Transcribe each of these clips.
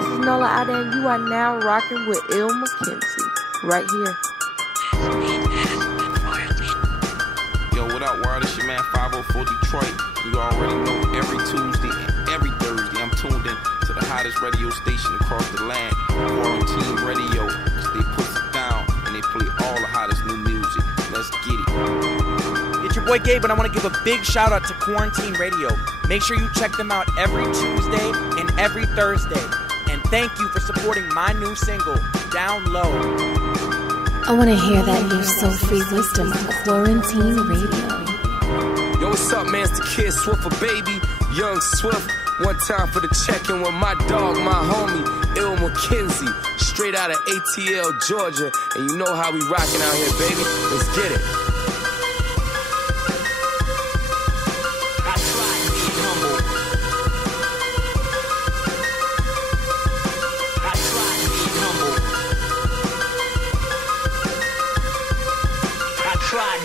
this is Nola Ada, and you are now rocking with Il McKenzie, right here. Yo, what up, world? It's your man 504 Detroit. You already know every Tuesday and every Thursday I'm tuned in to the hottest radio station across the land, Quarantine Radio. They put it down and they play all the hottest new music. Let's get it. It's your boy Gabe, and I want to give a big shout out to Quarantine Radio. Make sure you check them out every Tuesday and every Thursday. And thank you for supporting my new single, Down Low. I want to hear that new soul-free wisdom on Quarantine Radio. Yo, what's up, man? It's the Kid Swift, a baby, Young Swift. One time for the check-in with my dog, my homie, Il McKenzie. Straight out of ATL, Georgia. And you know how we rocking out here, baby. Let's get it.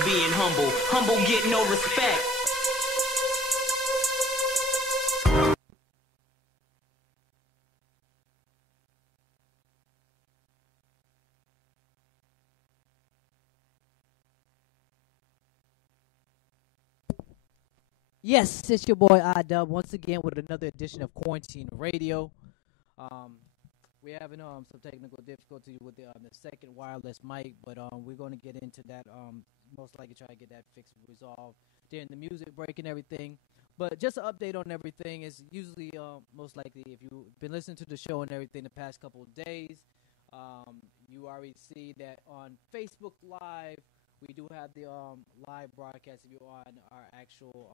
Being humble, humble get no respect. Yes, it's your boy iDub once again with another edition of Quarantine Radio. We're having some technical difficulties with the second wireless mic, but we're going to get into that. Most likely try to get that fixed and resolved during the music break and everything. But just an update on everything is usually most likely if you've been listening to the show and everything the past couple of days, you already see that on Facebook Live, we do have the live broadcast. If you're on our actual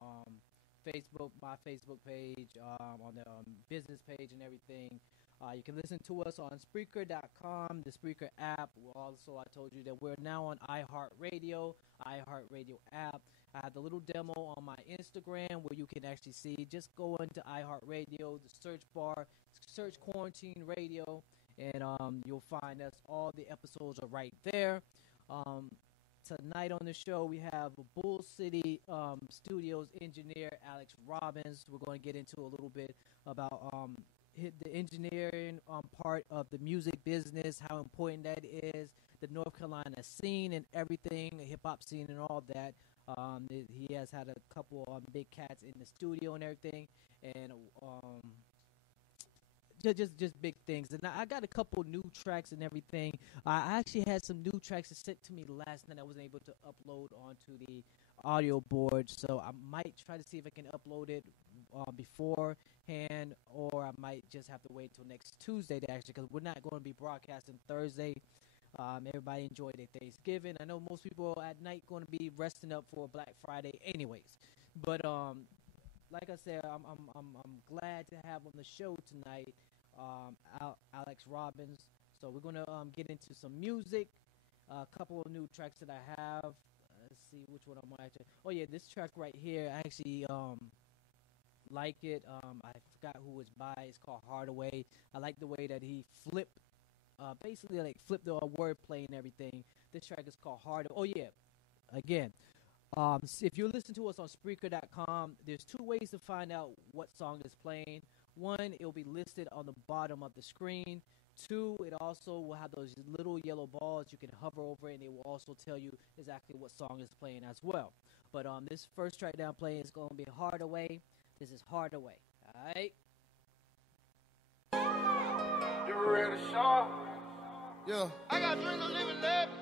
my Facebook page, on the business page and everything. You can listen to us on Spreaker.com, the Spreaker app. Also, I told you that we're now on IHeartRadio app. I have the little demo on my Instagram where you can actually see. Just go into iHeartRadio, the search bar, search Quarantine Radio, and you'll find us. All the episodes are right there. Tonight on the show, we have Bull City Studios engineer Alex Robbins. We're going to get into a little bit about the engineering part of the music business, how important that is, the North Carolina scene and everything, the hip-hop scene and all that. He has had a couple big cats in the studio and everything, and just big things. And I got a couple new tracks and everything. I actually had some new tracks sent to me last night I wasn't able to upload onto the audio board, so I might try to see if I can upload it beforehand, or I might just have to wait till next Tuesday to actually, because we're not going to be broadcasting Thursday. Everybody enjoyed their Thanksgiving. I know most people at night going to be resting up for Black Friday anyways, but like I said, I'm glad to have on the show tonight Alex Robbins. So we're going to get into some music, a couple of new tracks that I have. Let's see which one I'm going to actually. Oh yeah, this track right here, I actually like it. I forgot who it's by. It's called Hardaway. I like the way that he flipped, basically like flipped the wordplay and everything. This track is called Hardaway. Oh yeah, again, if you listen to us on Spreaker.com, there's two ways to find out what song is playing. One, it will be listed on the bottom of the screen. Two, it also will have those little yellow balls. You can hover over it, and it will also tell you exactly what song is playing as well. But this first track that I'm playing is going to be Hardaway. This is Hardaway. All right? You ready, Sean? Yeah. I got dreams of living lavish.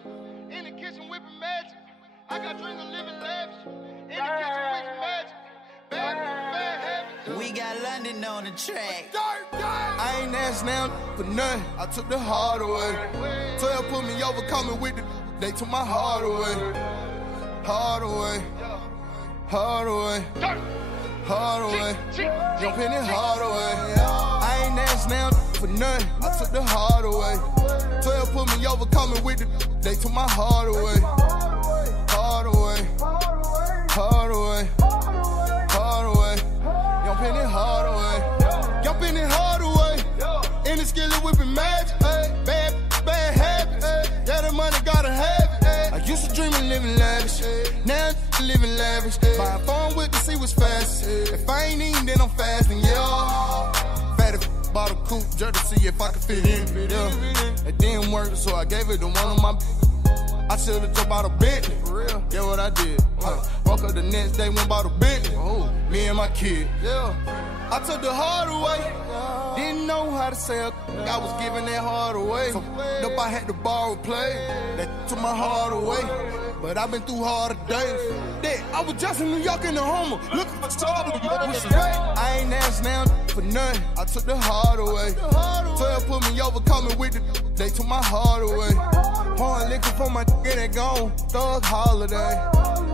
In the kitchen whipping magic. I got dreams of living lavish. In the kitchen whipping magic. Bad habits. We got London on the track. I ain't asked now for nothing. I took the hard away. 12 put me over, coming with the. They took my heart away. Hard away. Hard away. Hard away. Jump in it hard away. I ain't asked now for nothing. I took the hard away. 12 put me over, coming with the. They took my heart away. Hard away. Hard away. Hard away. Jump in it hard away. Jump in it hard away. In the skillet whipping magic. Bad habits. Yeah, the money gotta have it. I used to dream of living lavish. Now I'm living lavish. Buy a phone with to see what's fast. If I ain't eating, then I'm fasting. Yeah. Fatty bought a coupe just to see if I could fit in. Yeah. It didn't work, so I gave it to one of my. I should've just bought a Bentley. Yeah, what I did. Woke up the next day, went bought a Bentley. Me and my kid. Yeah. I took the hard away. Didn't know how to sell. I was giving that hard away. So up, I had to borrow play. That took my heart away. But I've been through harder days. That I was just in New York in the Homer, looking for trouble. I ain't asked now for nothing. I took the hard away. 12 put me over, coming with the. They took my heart away. Pouring liquor for my that gone. Thug holiday.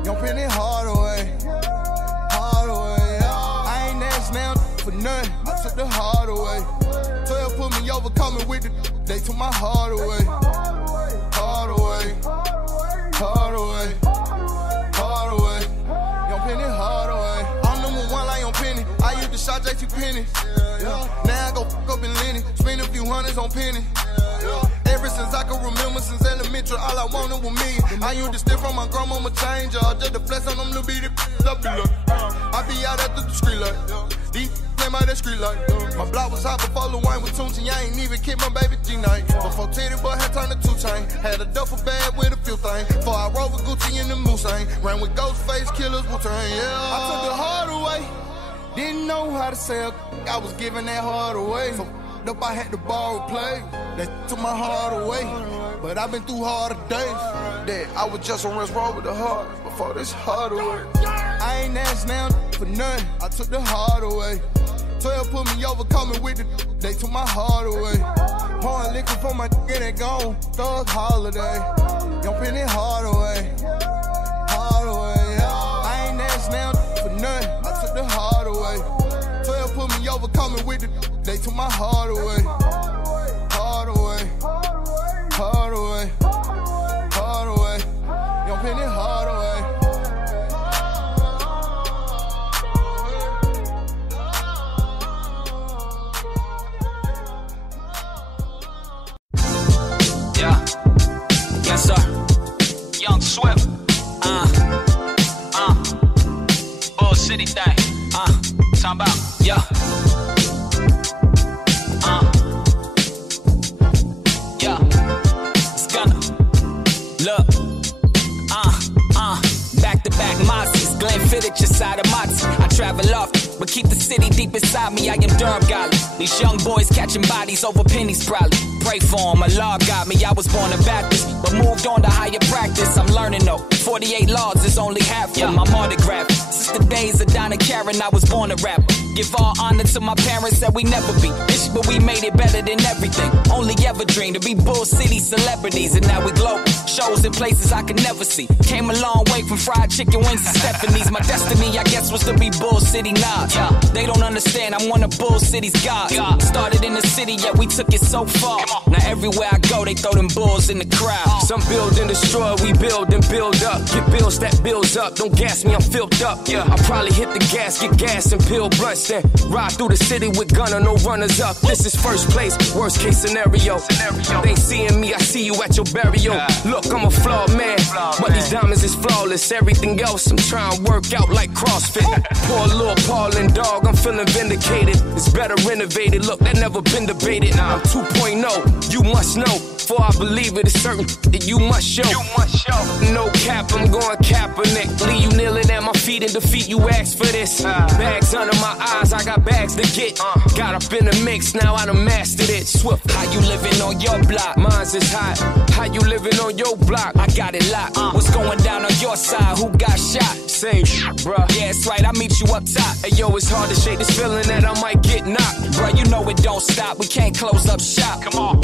Young penny hard away. Hard away. I ain't asked now for nothing. I took the hard away. 12 put me over, coming with the. They took my heart away. Hard away. Hard away. Hard away. Young penny hard away. I'm number one like Young Penny. I used to shot JT Penny. Yeah. Now I go fuck up in Lenny. Spend a few hundreds on Penny. Ever since I can remember, since elementary, all I wanted was me. I used to steal from my grandmama changer, just to flex on them little bitty. I be out at the street light. These came out that street light. My block was hot before Lil Wayne with Tunchi. I ain't even kick my baby G-Night. Before Teddy Boy had turned to 2 Chain. Had a duffel bag with a few things. Before I rode with Gucci in the Moussain. Ran with Ghostface Killers, Wu-Tang, yeah. I took the hard away. Didn't know how to sell. I was giving that hard away. So up, I had to borrow play. That took my heart away. But I've been through harder days. That I was just on West Road with the heart before this hard away. I ain't asked now for nothing. I took the hard away. 12 put me over, coming with the. They took my heart away. Pouring liquor for my that gone. Thug holiday. Young penny hard away. Hard away. I ain't asked now for nothing. I took the hard away. 12 put me over, coming with the. They took my heart away. Hard away. Hard away. Hard away. Young penny hard away. Yeah. Yes, sir. Young Swift. Bull City thing. Talking about, yeah. Yeah. It's gonna look. Back to back Mozzie's, Glenfiddich inside of Mozzie. I travel often, but keep the city deep inside me. I am Durham Golly. These young boys catching bodies over pennies probably. Pray for them, Allah got me. I was born a Baptist, but moved on to higher practice. I'm learning though. 48 laws is only half of my autograph. Since the days of Donna Karen, I was born a rapper. Give all honor to my parents that we never be rich, but we made it better than everything. Only ever dreamed to be Bull City celebrities, and now we global. Shows in places I could never see. Came a long way from fried chicken wings to Stephanie's. My destiny, I guess, was to be Bull City Nas. They don't understand, I'm one of Bull City's gods. Started in the city, yet we took it so far. Now everywhere I go, they throw them bulls in the crowd. Some build and destroy, we build and build up. Get bills, that bills up. Don't gas me, I'm filled up. I probably hit the gas, get gas and peel blunts. Then ride through the city with gunner, no runners up. This is first place, worst case scenario. They ain't seeing me, I see you at your burial. Look, I'm a flawed man, but these diamonds is flawless. Everything else, I'm trying to work out like CrossFit. Poor little Paul and dog, I'm feeling vindicated. It's better renovated, look, that never been debated. I'm 2.0, you must know. Before I believe it, it's certain that you must show. No cap, I'm going Kaepernick. Leave you kneeling at my feet in defeat, you asked for this. Bags under my eyes, I got bags to get. Got up in the mix, now I done mastered it. Swift, how you living on your block? Mine's is hot. How you living on your block? I got it locked. What's going down on your side? Who got shot? Same shit, bruh. Yeah, it's right, I meet you up top. Hey, yo, it's hard to shake this feeling that I might get knocked. Bruh, you know it don't stop, we can't close up shop. Come on.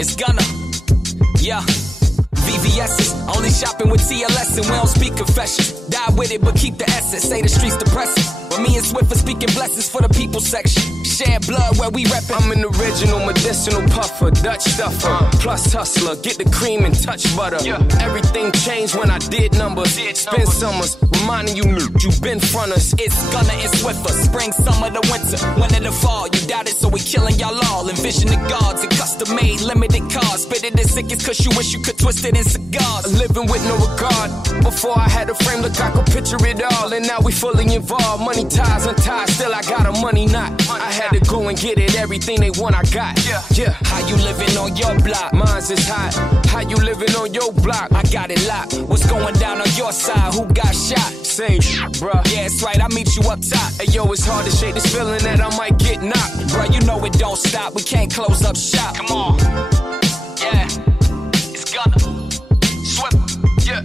It's gonna, yeah. VVS's, only shopping with TLS and we don't speak confessions. Die with it, but keep the essence. Say the streets depressing, but me and Swift are speaking blessings for the people section. Shed blood where we reppin'. I'm an original medicinal puffer, Dutch stuffer, plus hustler. Get the cream and touch butter. Everything changed when I did numbers. Spend summers reminding you you've been fronters. It's gonna and Swiffer, spring, summer, the winter, winter, the fall. You doubt it, so we killing y'all all. Envision the gods and custom made limited cars. Spit it as sick as cause you wish you could twist it in cigars. Living with no regard. Before I had a frame, look, I could picture it all. And now we fully involved. Money, time, ties untied, still I got a money knot. I had to go and get it, everything they want I got. Yeah. How you living on your block? Mine's is hot. How you living on your block? I got it locked. What's going down on your side? Who got shot? Same, bruh. Yeah, it's right, I'll meet you up top. Hey, yo, it's hard to shake this feeling that I might get knocked. Bruh, you know it don't stop. We can't close up shop. Come on. Yeah. It's gonna. Swift. Yeah.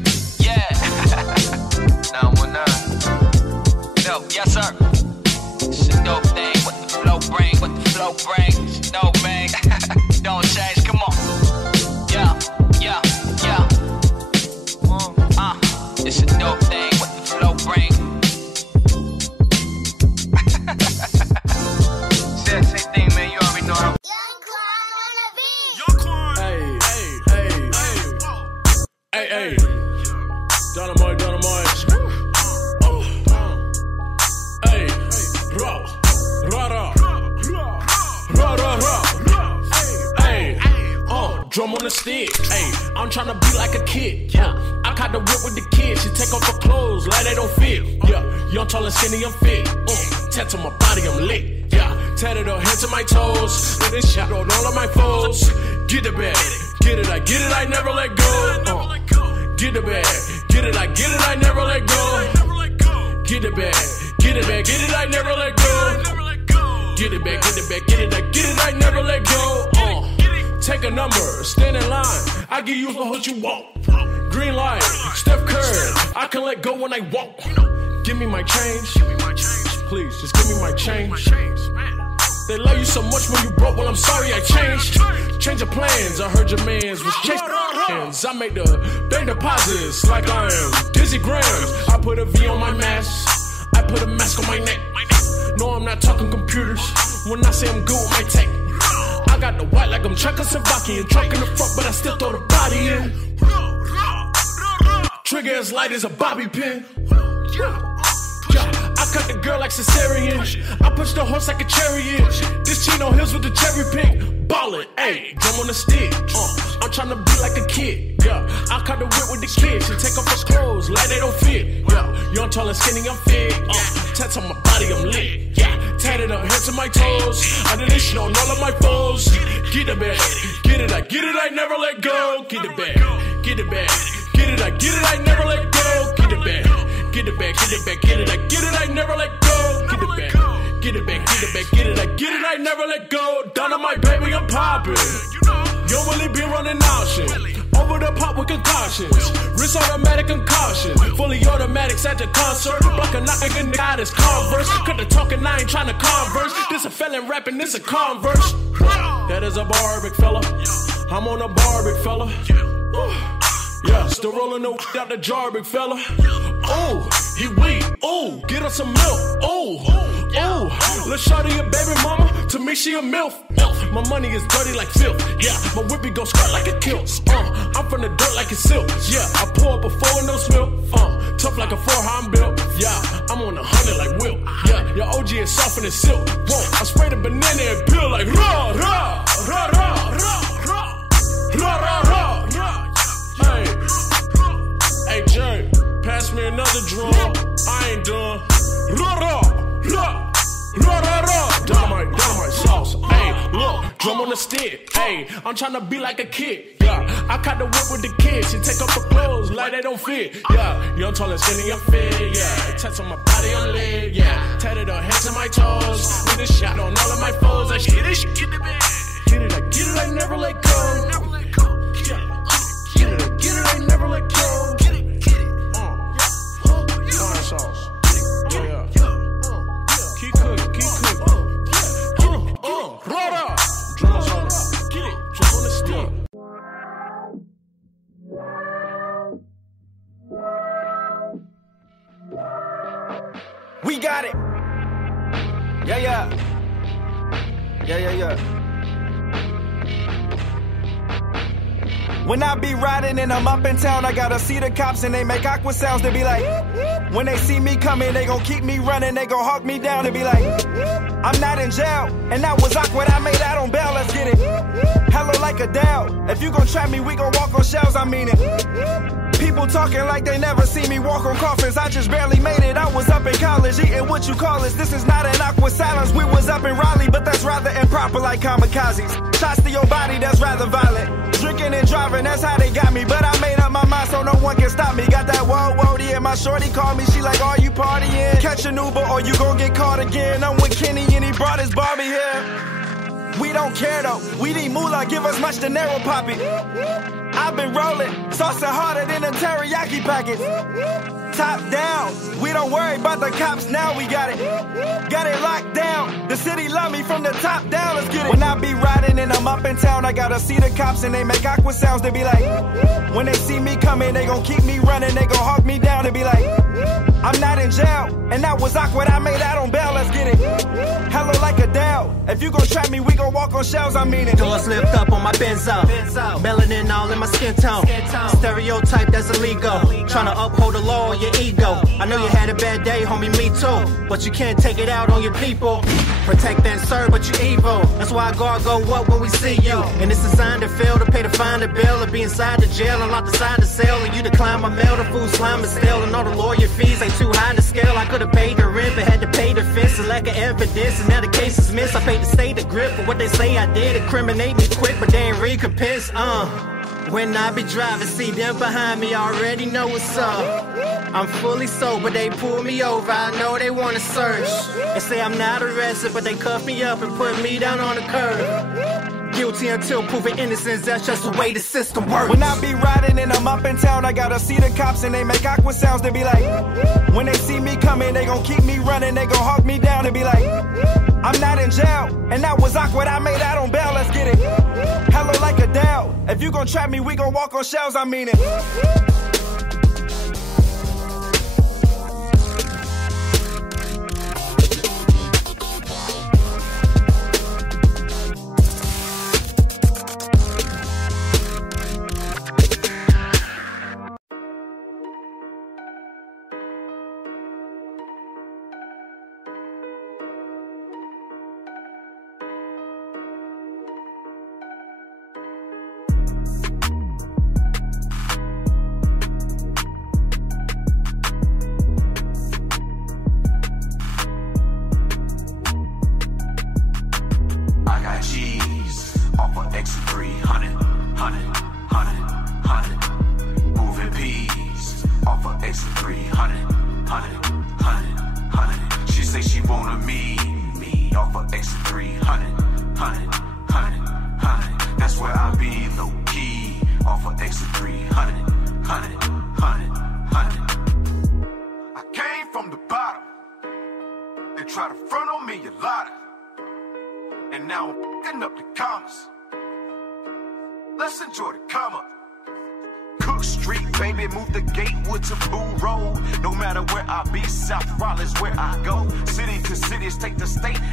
919. No, yes, sir. It's a dope thing. What the flow bring? What the flow bring? It's dope, man. Don't change. Come on. Yeah. It's a dope thing. What the flow bring? Same thing, man. You already know how. Hey. Dynamite. Hey. Hey. Drum on the stick. Hey, I'm tryna be like a kid. I caught the whip with the kids. She take off her clothes like they don't fit. Yeah, young, tall, and skinny, I'm fit. Tattoo my body, I'm lit. Yeah, tatted her head to my toes. With this shot on all of my foes. Get the bag, get it, I never let go. Get the bag, get it, I never let go. Get the bag, get it, I never let go. Get it back, I never let go. Take a number, stand in line. I give you what you want. Green light, Steph Curry. I can let go when I walk. Give me my change. Please, just give me my change. They love you so much when you broke. Well, I'm sorry I changed. Change of plans. I heard your mans was chasing hands. I make the bank deposits like I am Dizzy Grams. I put a V on my mask. I put a mask on my neck. No, I'm not talking computers. When I say I'm good with my tech. I got the white like I'm Czechoslovakian. Truck in the front, but I still throw the body in. Trigger as light as a bobby pin. I cut the girl like cesarean. I push the horse like a chariot. This Chino Hills with the cherry pink. Ballin', ayy, drum on the stick. I'm tryna be like a kid. Yeah, I cut the whip with the kids. She take off her clothes like they don't fit. Yeah, young, tall, and skinny, I'm fit. Tats on my body, I'm lit. Yeah, tatted up head to my toes. I did this shit on all of my foes. Get the bag, get it, I never let go. Get it back, get it back, get it, I never let go. Get it back. Get it back, I never let go. Get it back, get it, I never let go. Dynamite, baby, I'm poppin'. You really be running option. Over the pop with concussions. Wrist automatic concussion. Fully automatics at the concert. Block a knock in the eye, this Converse. Cut the talking, I ain't tryna converse. This a felon rapping, this a Converse. That is a bar, big fella. I'm on a bar, big fella. Yeah, still rolling the out the jar, big fella. Oh, he weak. Oh, get us some milk. Oh, let's shout to your baby mama. To me, she a MILF. My money is dirty like filth. Yeah, my whippy go skirt like a kilt. I'm from the dirt like it's silk. Yeah, I pour up a 4 and no spill. Tough like a 4, how I'm built. Yeah, I'm on 100 like Will. Yeah, your OG is soft and it's silk. Whoa, I spray the banana and peel like rah, rah, rah, rah, rah, rah, rah, rah, rah. Hey Jay, pass me another drum. I ain't done. Rah rah rah rah rah rah. Dynamite sauce. Hey, look, drum on the stick. Hey, I'm tryna be like a kid. Yeah, I caught the whip with the kids. She take off her clothes like they don't fit. Yeah, young, tall, and skinny, I'm fit. Yeah, tats on my body, I'm lit. Yeah, tatted her head to my toes. With a shot on all of my foes. I shit it, get it back. Get it, I never let go. Never let go. Get it, I never let go. Get it. Fire sauce. Yeah. Keep cooking. Roll up. Drums on it. Get it. Drum on the stick. We got it. Yeah. When I be riding and I'm up in town, I gotta see the cops and they make awkward sounds. They be like, when they see me coming, they gon' keep me running. They gon' hawk me down. They be like, I'm not in jail. And that was awkward. I made out on bail. Let's get it. Hello like Adele. If you gon' trap me, we gon' walk on shells. I mean it. People talking like they never see me walk on coffins. I just barely made it. I was up in college eating what you call this. This is not an awkward silence. We was up in Raleigh, but that's rather improper like kamikazes. Shots to your body, that's rather violent. Drinking and driving, that's how they got me. But I made up my mind so no one can stop me. Got that whoa-whoa-dee and my shorty called me. She like, are you partying? Catch an Uber or you gon' get caught again. I'm with Kenny and he brought his Barbie here. We don't care though. We need moolah, give us much dinero, poppy. I've been rolling, saucing harder than a teriyaki packet. Top down, we don't worry about the cops now, we got it locked down. The city love me from the top down, let's get it. When I be riding and I'm up in town, I gotta see the cops and they make awkward sounds. They be like, when they see me coming, they gon' keep me running, they gon' hawk me down. They be like, I'm not in jail, and that was awkward, I made out on bail, let's get it. Hello like a Dow, if you gon' trap me, we gon' walk on shells, I mean it. Doors lift up on my Benzo, melanin all in my skin tone. Stereotype that's illegal, tryna uphold the law on your ego. I know you had a bad day, homie, me too, but you can't take it out on your people. Protect and serve, but you evil. That's why I guard go up when we see you. And it's designed to fail to pay the fine, the bill, or be inside the jail and locked inside the cell. And you decline my mail, the food slime is stale, and all the lawyer fees ain't too high to scale. I could've paid the rent, but had to pay the fence. A lack of evidence, and now the case is missed. I paid the state the grip for what they say I did. Incriminate me quick, but they ain't recompense. When I be driving, see them behind me already know what's up. I'm fully sober, they pull me over, I know they wanna search. They say I'm not arrested, but they cuff me up and put me down on the curb. Guilty until proven innocence, that's just the way the system works. When I be riding and I'm up in town, I gotta see the cops and they make awkward sounds. They be like, when they see me coming, they gon' keep me running, they gon' hawk me down. They be like, I'm not in jail, and that was awkward, I made out on bail, let's get it. Hello like a Dow, if you gon' trap me, we gon' walk on shells, I mean it.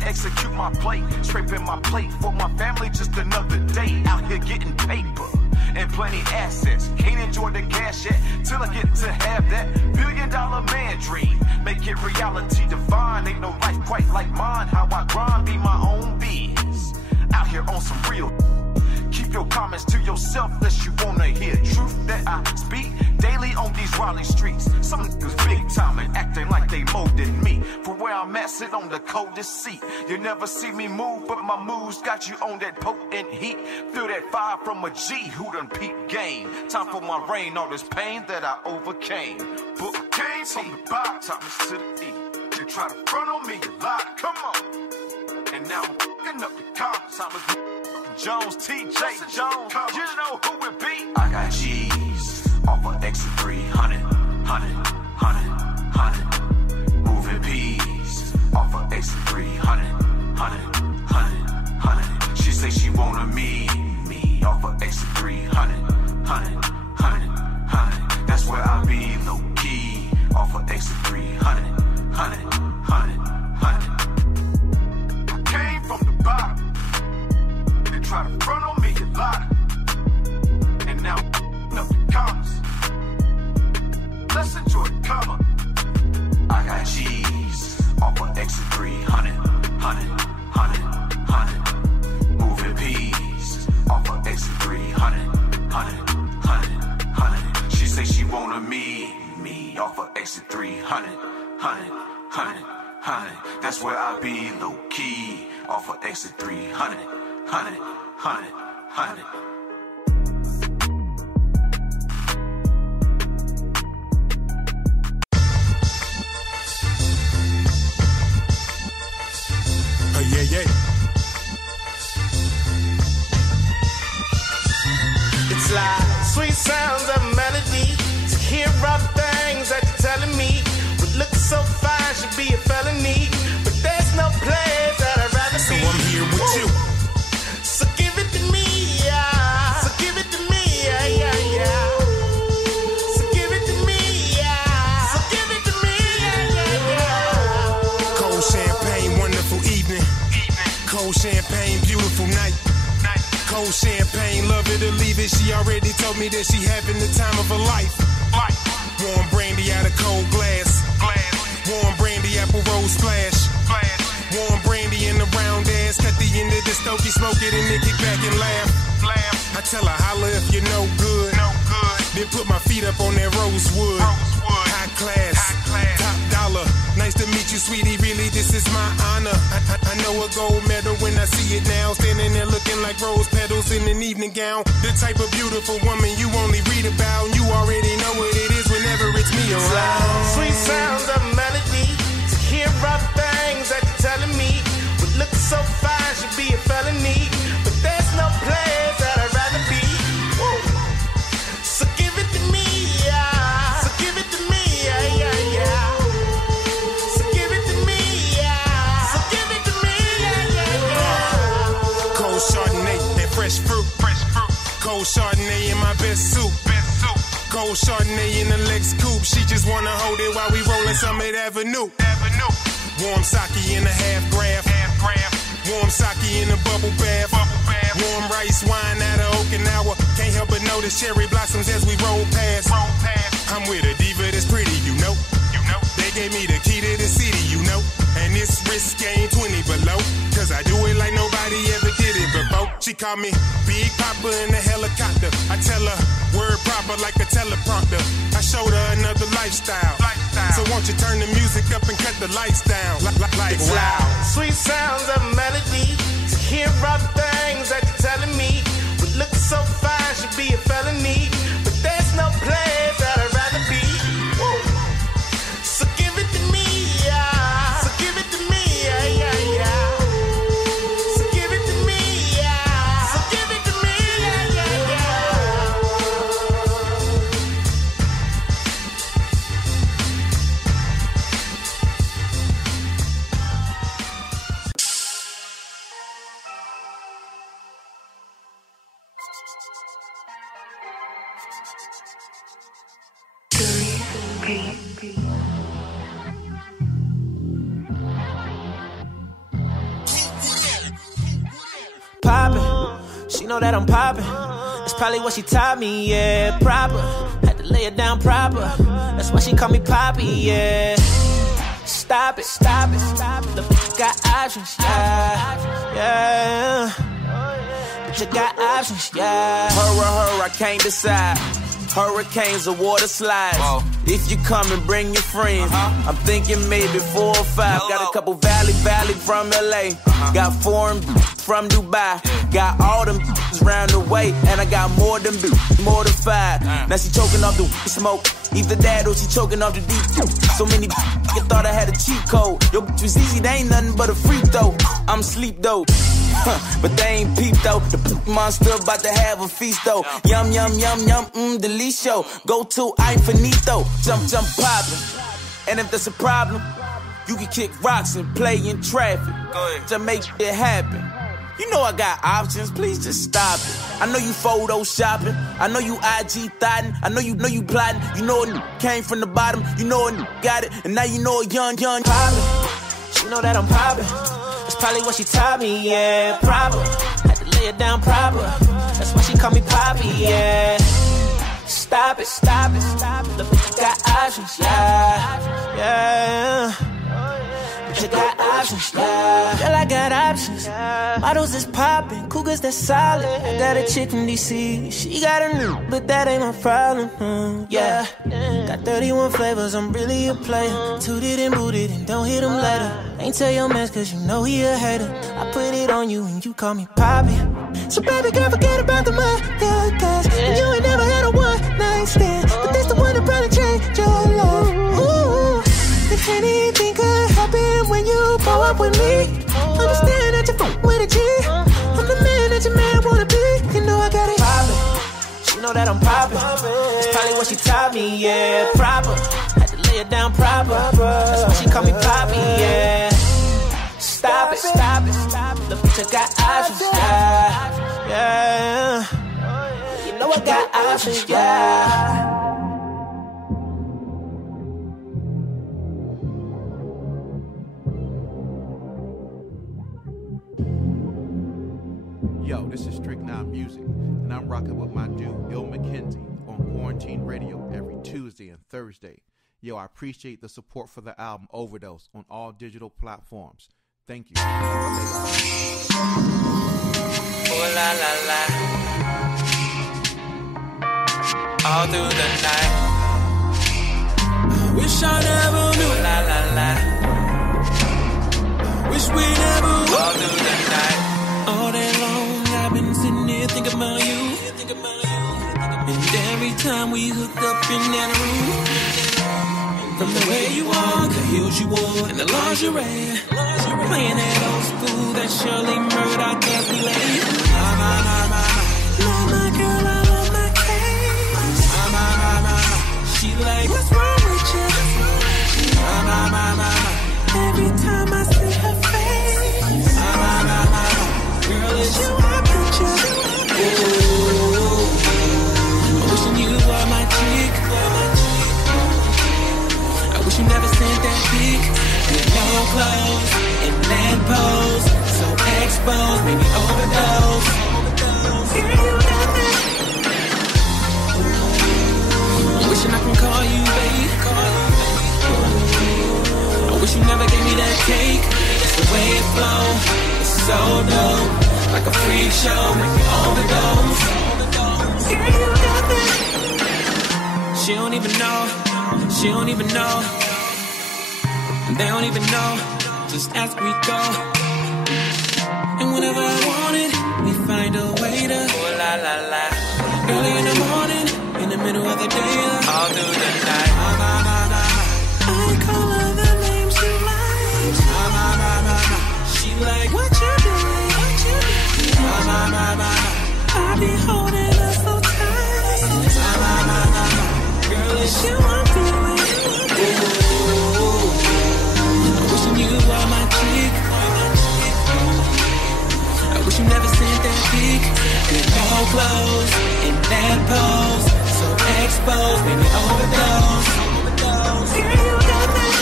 Execute my plate, scraping my plate for my family, just another day out here getting paper and plenty assets. Can't enjoy the cash yet till I get to have that $1 billion man dream. Make it reality divine. Ain't no life quite like mine. How I grind, be my own biz. Out here on some real. Keep your comments to yourself unless you wanna hear truth that I speak daily on these Raleigh streets. Some niggas big time and acting like they more than me. For where I'm at, sit on the coldest seat. You never see me move, but my moves got you on that potent heat. Feel that fire from a G who done peep game. Time for my reign, all this pain that I overcame. But I came from the bottom, Thomas to the E. They try to front on me a lot, come on. And now I'm fucking up the comments, Thomas Jones, TJ Jones, you know who it be. I got G's off of exit 300, 100. Moving P's off of exit 300, 100. She say she wanna meet me off of exit 300, 100. That's where I be low key off of exit 300, 100. I came from the bottom. Try to front on me a lot, and now I'm up the commas. Let's enjoy the comma. I got G's off of exit 300, 100. Moving P's off of exit 300, 100. She say she won't exit 300, 100. That's where I be low key. Off of exit 300, 100. Yeah. It's like sweet sounds of melody. To hear rough things that you're telling me. What looks so fine should be a felony. But there's no place that I'd rather so be. So I'm here with you. So give it to me, yeah. So give it to me, yeah. So give it to me, yeah. So give it to me, yeah. Cold champagne, wonderful evening. Cold champagne, beautiful night. Cold champagne, love it or leave it. She already told me that she having the time of her life. Warm brandy out of cold glass. Warm brandy, apple rose splash. Warm brandy in the round ass. Cut the end of the stogie, smoke it and then kick back and laugh. I tell her, holla if you're no good. Then put my feet up on that rosewood. High class, top dollar. Nice to meet you, sweetie. Really, this is my honor. I know a gold medal when I see it now. Standing there looking like rose petals in an evening gown. The type of beautiful woman you only read about. And you already know what it is whenever it's me around. Sweet sounds of melody. To hear rough things that you're telling me. What looks so fine should be a felony. But there's no place that I'd rather be. Woo. So give it to me, yeah. So give it to me, yeah. So give it to me, yeah. So give it to me, yeah. Cold Chardonnay and fresh fruit. Cold Chardonnay in my best suit. Cold Chardonnay in the Lex Coupe. She just wanna hold it while we rollin' Summit Avenue. Warm sake in a half graph. Warm sake in a bubble bath. Warm rice wine out of Okinawa. Can't help but notice cherry blossoms as we roll past. I'm with a diva that's pretty, you know. They gave me the key to the city, you know. And this wrist game 20 below. Cause I do it like nobody ever did it before. She call me Big Papa in a helicopter. I tell her word proper like a teleprompter. I showed her another lifestyle. So won't you turn the music up and cut the lights down? Like it's wow. Loud. Sweet sounds of melody. To hear rough things that you're telling me. What looks so fine should be a felony. But there's no place that I'd rather be. Woo. So give it to me, yeah. So give it to me, yeah. So give it to me, yeah. So give it to me, yeah. Poppin', she know that I'm poppin'. That's probably what she taught me, yeah. Proper, had to lay it down proper. That's why she call me Poppy, yeah. Stop it. The bitch got options, yeah. But you got options, yeah. Her, I can't decide. Hurricanes or water slides. Whoa. If you come and bring your friends, I'm thinking maybe 4 or 5. Got a couple Valley from LA. Got foreign from Dubai. Got all them round the way. And I got more than 5. Now she choking off the smoke. Either that or she choking off the deep. So many you thought I had a cheat code. Your bitch was easy, they ain't nothing but a freak though. I'm sleep though. But they ain't peep though. The monster about to have a feast though. Yum, delicioso. Go to infinito. Jump, poppin'. And if that's a problem, you can kick rocks and play in traffic. To make it happen. You know I got options, please just stop it. I know you photo shopping, I know you IG thotting, I know you plotting. You know it came from the bottom, you know it got it, and now you know it young poppin'. She know that I'm poppin'. That's probably what she taught me, yeah. Proper, had to lay it down proper. That's why she call me Poppy, yeah. Stop it. The bitch got options, yeah. But bitch, I got options, yeah. Girl, I got options. Models is popping, cougars that's solid. I got a chick from DC, she got a new, but that ain't my problem, yeah. Got 31 flavors, I'm really a player. Tooted and booted and don't hit him later. Ain't tell your man cause you know he a hater. I put it on you and you call me Poppy. So baby girl, forget about the mother guys. And you ain't never had a one-night stand, but this the one that probably changed your life. Ooh, if anything could happen when you blow up with me, understand that you fuck with a G. I'm the man that your man wanna be. You know I got it poppin'. She know that I'm poppin'. That's probably what she taught me, yeah. Proper, had to lay it down proper. That's why she call me Poppy, yeah. Stop it, stop it, stop it. The bitch, I got options, yeah. You know I got options, yeah. Yo, this is Strict Nine Music, and I'm rocking with my dude, Il McKenzie, on Quarantine Radio every Tuesday and Thursday. Yo, I appreciate the support for the album Overdose on all digital platforms. Thank you. Oh la la la. All through the night. I wish I never knew. Oh la la la. Wish we never would. All through the night. All day long I've been sitting here thinking about you. And every time we hooked up in that room, from the way you walk, the heels you wore, and the lingerie, playing that old school, that Shirley Murdoch as we lay. My girl, I love my case. She like, what's wrong with you? Every time I see her face, girl, it's you I picture. Wishing you were my chick. I wish you never sent that pic. With no clothes in that pose, so exposed, maybe overdose. Girl, you got that. Wishing I can call you babe. I wish you never gave me that cake. It's the way it flows, it's so dope, like a freak show, make me overdose. Girl, you got that. She don't even know. She don't even know. They don't even know. Just as we go. And whenever I want it, we find a way to. Oh la la la. Early in the morning, in the middle of the day, all through the night. I call her the name she likes. She like, what you doing? What you doing? I be holding her so tight. Girl, it's you I'm feeling. Wishing you were my chick. I wish you never sent that pic. With no clothes in that pose, so exposed, maybe overdose. Girl, you got that.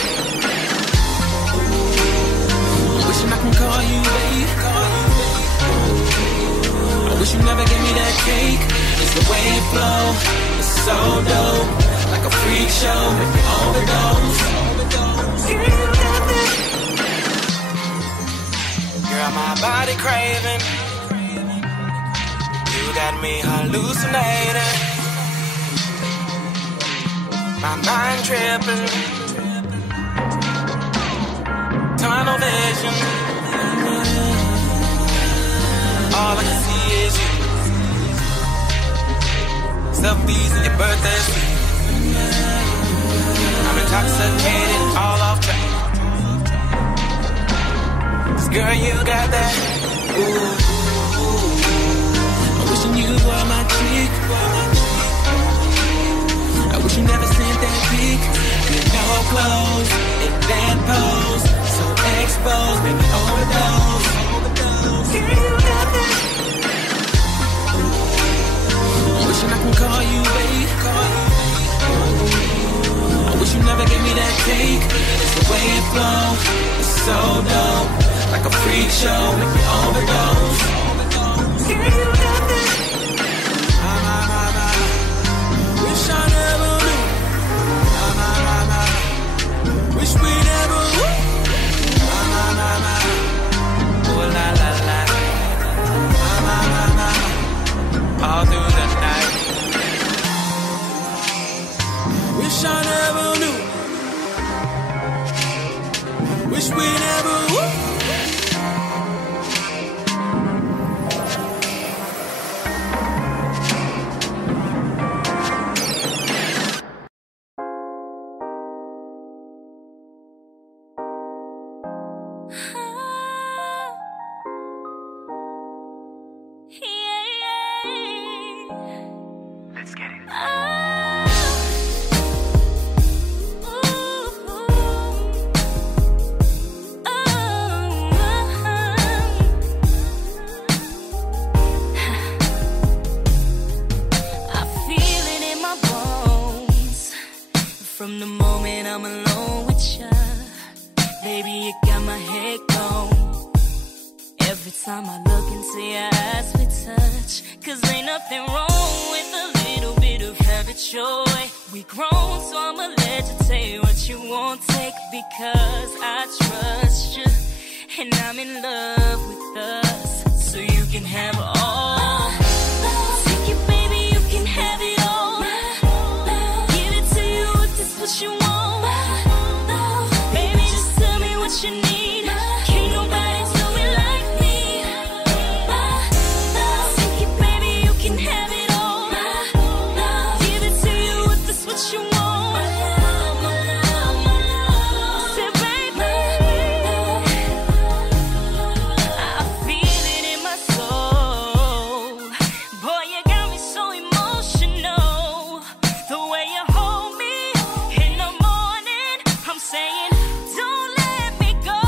Wishing I can call you babe. I wish you never gave me that cake. It's the way it flows, it's so dope, like a freak show, make me overdose. Girl, you got that. Girl, my body craving. You got me hallucinating. My mind tripping. Tunnel vision. All I can see is you. Selfies in your birthday suite. I'm intoxicated, all off track. 'Cause girl, you got that. Ooh. I'm wishing you were my chick. I wish you never sent that pic. With no clothes in that pose, so exposed, maybe overdose. Girl, you got that. Wishing I can call you babe. I wish you never gave me that cake. It's the way it flows, it's so dope, like a freak show, make me overdose. Girl, you got that. Wish I never knew. Wish we never would. from the moment I'm alone with ya. Baby, you got my head gone. Every time I look into your eyes we touch. Cause ain't nothing wrong with a little bit of habit joy. We grown, so I'ma let you take what you won't take. Because I trust you, and I'm in love with us. So you can have all. Take it, baby, you can have it all. Give it to you if that's what you want. Baby, just tell me what you need. Can't nobody do it like me. Take it, baby, you can have it all. Give it to you if that's what you want. Say, baby, I feel it in my soul. Boy, you got me so emotional. The way you hold me in the morning, I'm saying, don't let me go.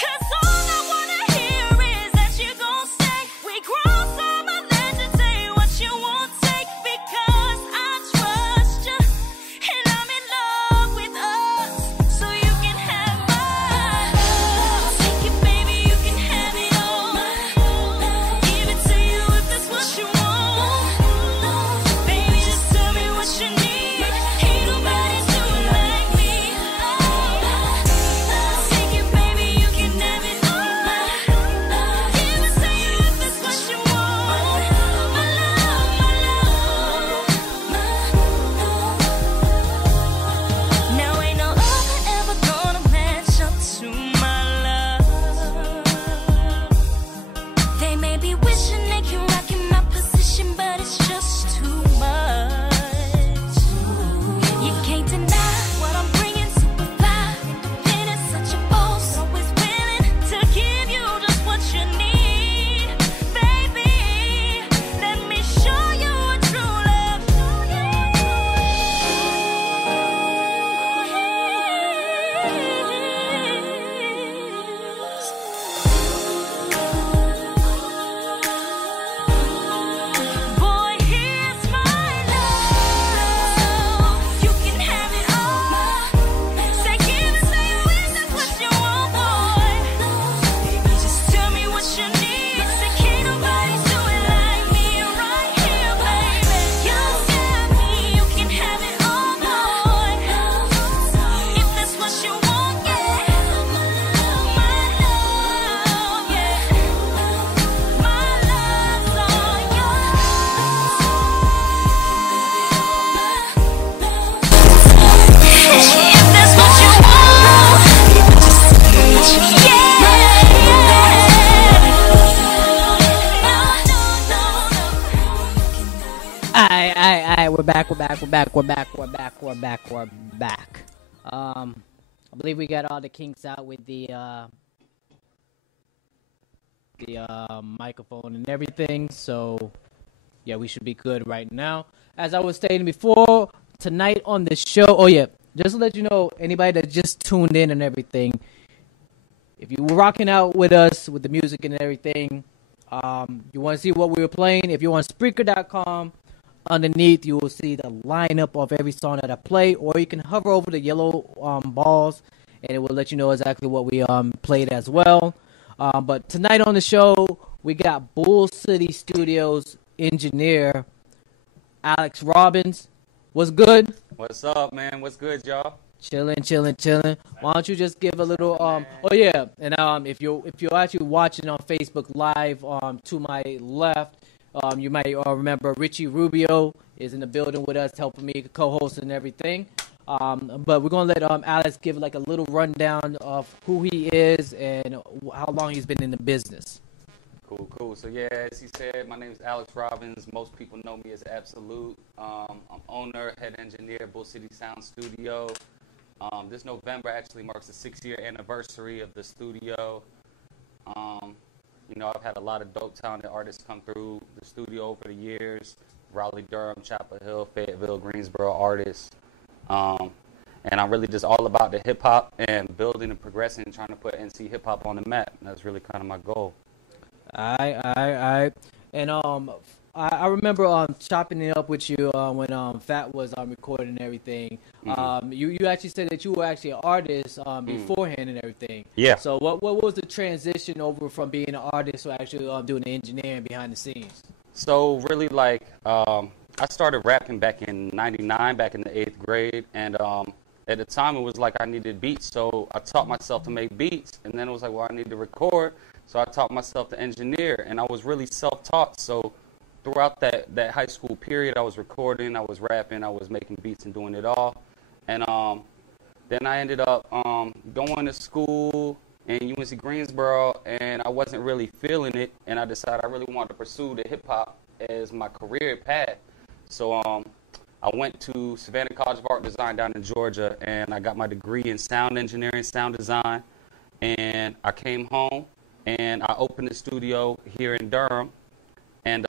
Cause all I wanna hear is that you gon' stay. We grown, so I'ma let you take what you won't take. Because I trust you, and I'm in love with us. So you can have mine. Take it, baby, you can have it all. Give it to you if that's what you want. Baby, just tell me what you need. Ain't nobody do it like me. Take it, baby, you can have it all. Give it to you if that's what you want. My love, my love, my love. Now ain't no other ever gonna match up to my love. They may be wishing they can rock in my position, but it's just too much. You can't deny what I'm bringing, super fly, independent, such a boss, always willing to give you just what you need. Baby, let me show you what true love is. Boy, here's my love. You can have it all. Say, give it to you if that's what you want, boy. Baby, just tell me what you need. Say, can't nobody do it like me right here, baby. You got me. You can have it all, boy. If that's what you want, yeah. My love, yeah. My love's all yours. If that's what you want, Alright, we're back. I believe we got all the kinks out with the microphone and everything, so yeah, we should be good right now. As I was stating before, tonight on the show, just to let you know, anybody that just tuned in and everything, if you were rocking out with us with the music and everything, you want to see what we were playing, if you're on Spreaker.com, underneath you will see the lineup of every song that I play, or you can hover over the yellow balls and it will let you know exactly what we played as well. But tonight on the show, we got Bull City Studios engineer Alex Robbins. What's good? What's up, man? What's good, y'all? Chilling. Why don't you just give a little and if you're actually watching on Facebook Live, to my left, you might remember Richie Rubio is in the building with us, helping me co-host and everything. But we're gonna let Alex give like a little rundown of who he is and how long he's been in the business. Cool. So yeah, as he said, my name is Alex Robbins. Most people know me as Absolute. I'm owner, head engineer, Bull City Sound Studio. This November actually marks the 6-year anniversary of the studio. I've had a lot of dope, talented artists come through the studio over the years. Raleigh, Durham, Chapel Hill, Fayetteville, Greensboro artists. And I'm really just all about the hip-hop and building and progressing and trying to put NC hip-hop on the map. That's really kind of my goal. All right. And I remember chopping it up with you when Fat was recording and everything. You actually said that you were actually an artist beforehand and everything. Yeah. So what was the transition over from being an artist to actually doing the engineering behind the scenes? So really, like, I started rapping back in '99, back in the 8th grade, and at the time it was like I needed beats, so I taught myself to make beats, and then it was like, well, I need to record, so I taught myself to engineer, and I was really self-taught. So throughout that high school period, I was recording, I was rapping, I was making beats and doing it all, and then I ended up going to school in UNC Greensboro, and I wasn't really feeling it, and I decided I really wanted to pursue the hip-hop as my career path. So I went to Savannah College of Art and Design down in Georgia, and I got my degree in sound engineering, sound design, and I came home, and I opened a studio here in Durham, and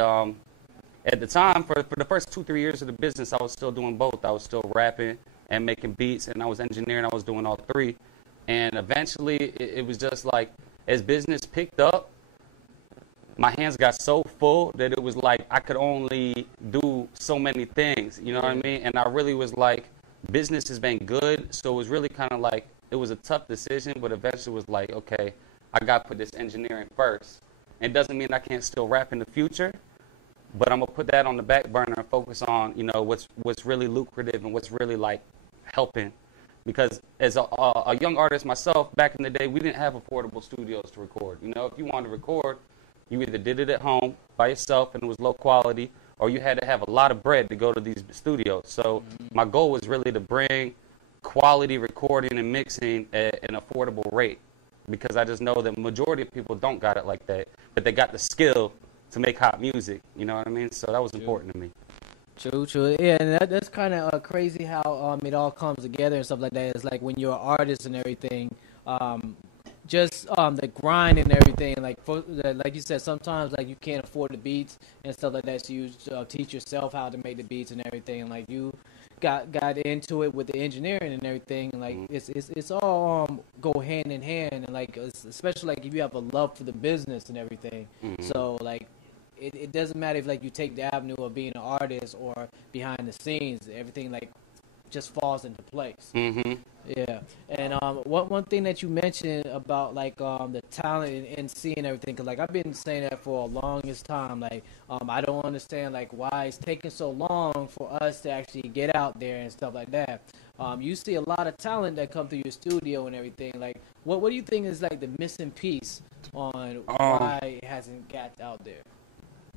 at the time, for the first 2-3 years of the business, I was still doing both. I was still rapping and making beats, and I was engineering. I was doing all three. And eventually, it was just like, as business picked up, my hands got so full that it was like I could only do so many things, you know what I mean? And I really was like, business has been good, so it was really kind of like, it was a tough decision, but eventually it was like, okay, I got to put this engineering first. It doesn't mean I can't still rap in the future, but I'm going to put that on the back burner and focus on, you know, what's really lucrative and what's really, like, helping. Because as a young artist myself, back in the day, we didn't have affordable studios to record. You know, if you wanted to record, you either did it at home by yourself and it was low quality, or you had to have a lot of bread to go to these studios. So my goal was really to bring quality recording and mixing at an affordable rate, because I just know that majority of people don't got it like that, but they got the skill to make hot music. You know what I mean? So that was important to me. True. Yeah, and that's kind of crazy how it all comes together and stuff like that. It's like when you're an artist and everything, just the grind and everything. Like you said, sometimes like you can't afford the beats and stuff like that, so you teach yourself how to make the beats and everything. And like you got into it with the engineering and everything. And like it's all go hand in hand. And like especially like if you have a love for the business and everything. So like. It doesn't matter if like you take the avenue of being an artist or behind the scenes, everything like just falls into place. Yeah, and one thing that you mentioned about like the talent and seeing everything, because like I've been saying that for a longest time. Like I don't understand like why it's taking so long for us to actually get out there and stuff like that. You see a lot of talent that come through your studio and everything. Like what do you think is like the missing piece on why it hasn't got out there?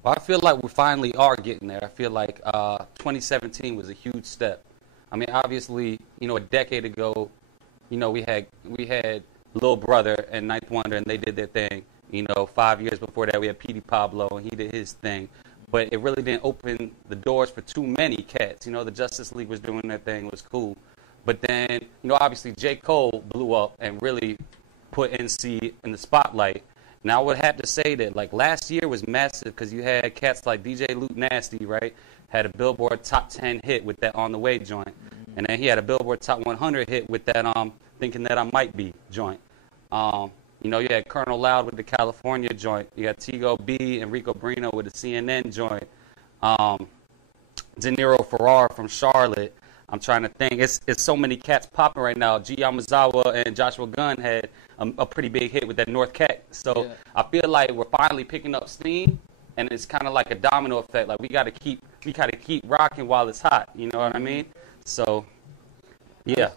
Well, I feel like we finally are getting there. I feel like 2017 was a huge step. I mean, obviously, you know, a decade ago, you know, we had Lil Brother and Ninth Wonder, and they did their thing. You know, 5 years before that, we had Petey Pablo, and he did his thing. But it really didn't open the doors for too many cats. You know, the Justice League was doing their thing, it was cool. But then, you know, obviously J. Cole blew up and really put NC in the spotlight. Now, I would have to say that, like, last year was massive because you had cats like DJ Luke Nasty, right? Had a Billboard Top 10 hit with that On The Way joint. And then he had a Billboard Top 100 hit with that Thinking That I Might Be joint. You know, you had Colonel Loud with the California joint. You got Tigo B and Rico Brino with the CNN joint. De Niro Ferrar from Charlotte. I'm trying to think. It's so many cats popping right now. G. Yamazawa and Joshua Gunn had a pretty big hit with that North Cat. So yeah. I feel like we're finally picking up steam, and it's kind of like a domino effect. Like we gotta keep rocking while it's hot. You know what I mean? So, yeah.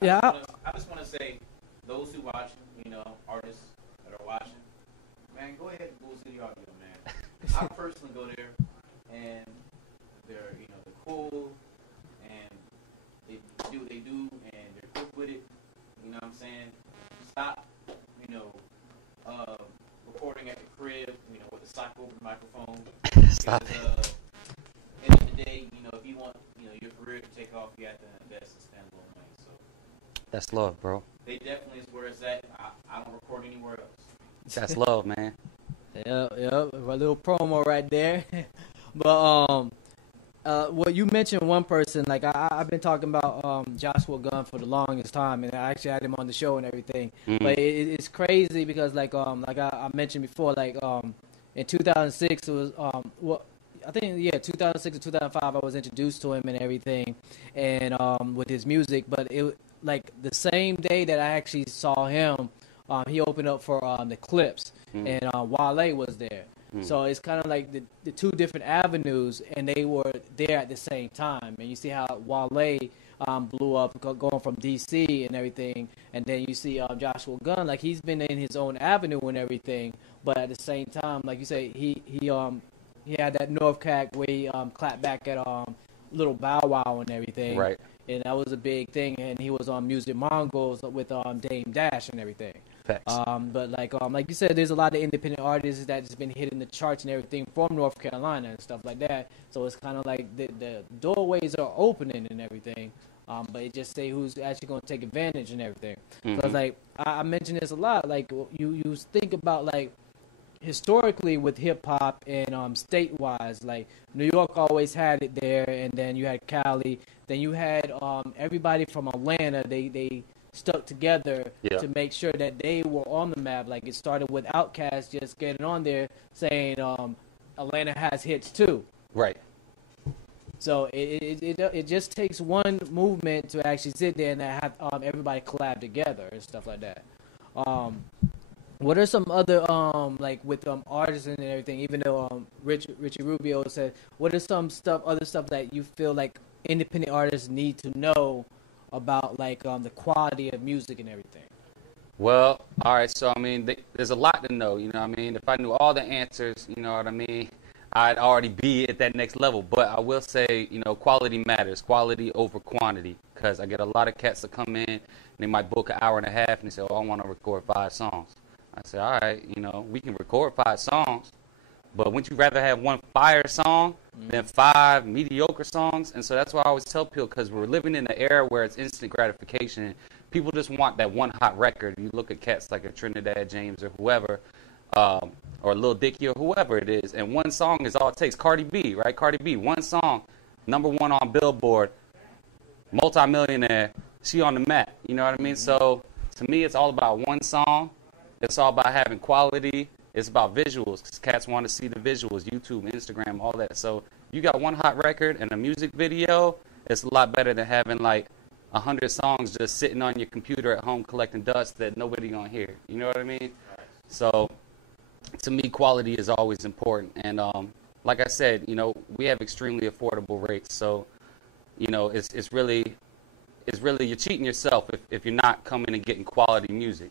Yeah. I just want to say, those who watching, you know, artists that are watching, man, go ahead and Bull City Audio, man. I personally go there, and they're cool. They do what they do, and they're quick with it. You know what I'm saying? Stop, recording at the crib, with the sock over the microphone. Stop it. End of the day, if you want, your career to take off, you have to invest and spend a little money. So that's love, bro. They definitely is where it's at. I don't record anywhere else. That's love, man. Yep. A little promo right there. But well, you mentioned one person. Like I've been talking about Joshua Gunn for the longest time, and I actually had him on the show and everything. But it's crazy because like I mentioned before, like in 2006 it was I think 2006 or 2005 I was introduced to him and everything, and with his music. But it like the same day that I actually saw him, he opened up for the Clips, and Wale was there. So it's kind of like the two different avenues, and they were there at the same time. And you see how Wale blew up going from DC and everything, and then you see Joshua Gunn, like he's been in his own avenue and everything, but at the same time, like you say, he had that North Cac where he clapped back at Little Bow Wow and everything, Right. And that was a big thing. And he was on Music Mongols with Dame Dash and everything. But like you said, there's a lot of independent artists that's been hitting the charts and everything from North Carolina and stuff like that. So it's kind of like the doorways are opening and everything. But it just say who's actually going to take advantage and everything. So it's like I mention this a lot. Like you think about like historically with hip hop and state-wise, like New York always had it there, and then you had Cali, then you had everybody from Atlanta. They stuck together to make sure that they were on the map. Like it started with Outkast just getting on there saying Atlanta has hits too. Right. So it just takes one movement to actually sit there and have everybody collab together and stuff like that. What are some other like with artists and everything? Even though Richie Rubio said, what are some other stuff that you feel like independent artists need to know about, like the quality of music and everything? Well, all right. So I mean, there's a lot to know. You know what I mean? If I knew all the answers, you know what I mean, I'd already be at that next level. But I will say, you know, quality matters. Quality over quantity. Because I get a lot of cats that come in, and they might book an hour and a half, and they say, oh, I want to record 5 songs. I say, all right, you know, we can record 5 songs, but wouldn't you rather have one fire song than 5 mediocre songs? And so that's why I always tell people, because we're living in an era where it's instant gratification. People just want that one hot record. You look at cats like a Trinidad James or whoever, or Lil Dicky or whoever it is, and one song is all it takes. Cardi B, right? Cardi B, one song, #1 on Billboard, multi-millionaire, she on the map. You know what I mean? So to me, it's all about one song. It's all about having quality. It's about visuals, because cats want to see the visuals, YouTube, Instagram, all that. So you got one hot record and a music video, it's a lot better than having like 100 songs just sitting on your computer at home collecting dust that nobody gonna hear. You know what I mean? So to me, quality is always important. And like I said, you know, we have extremely affordable rates. So, you know, it's really you're cheating yourself if you're not coming and getting quality music.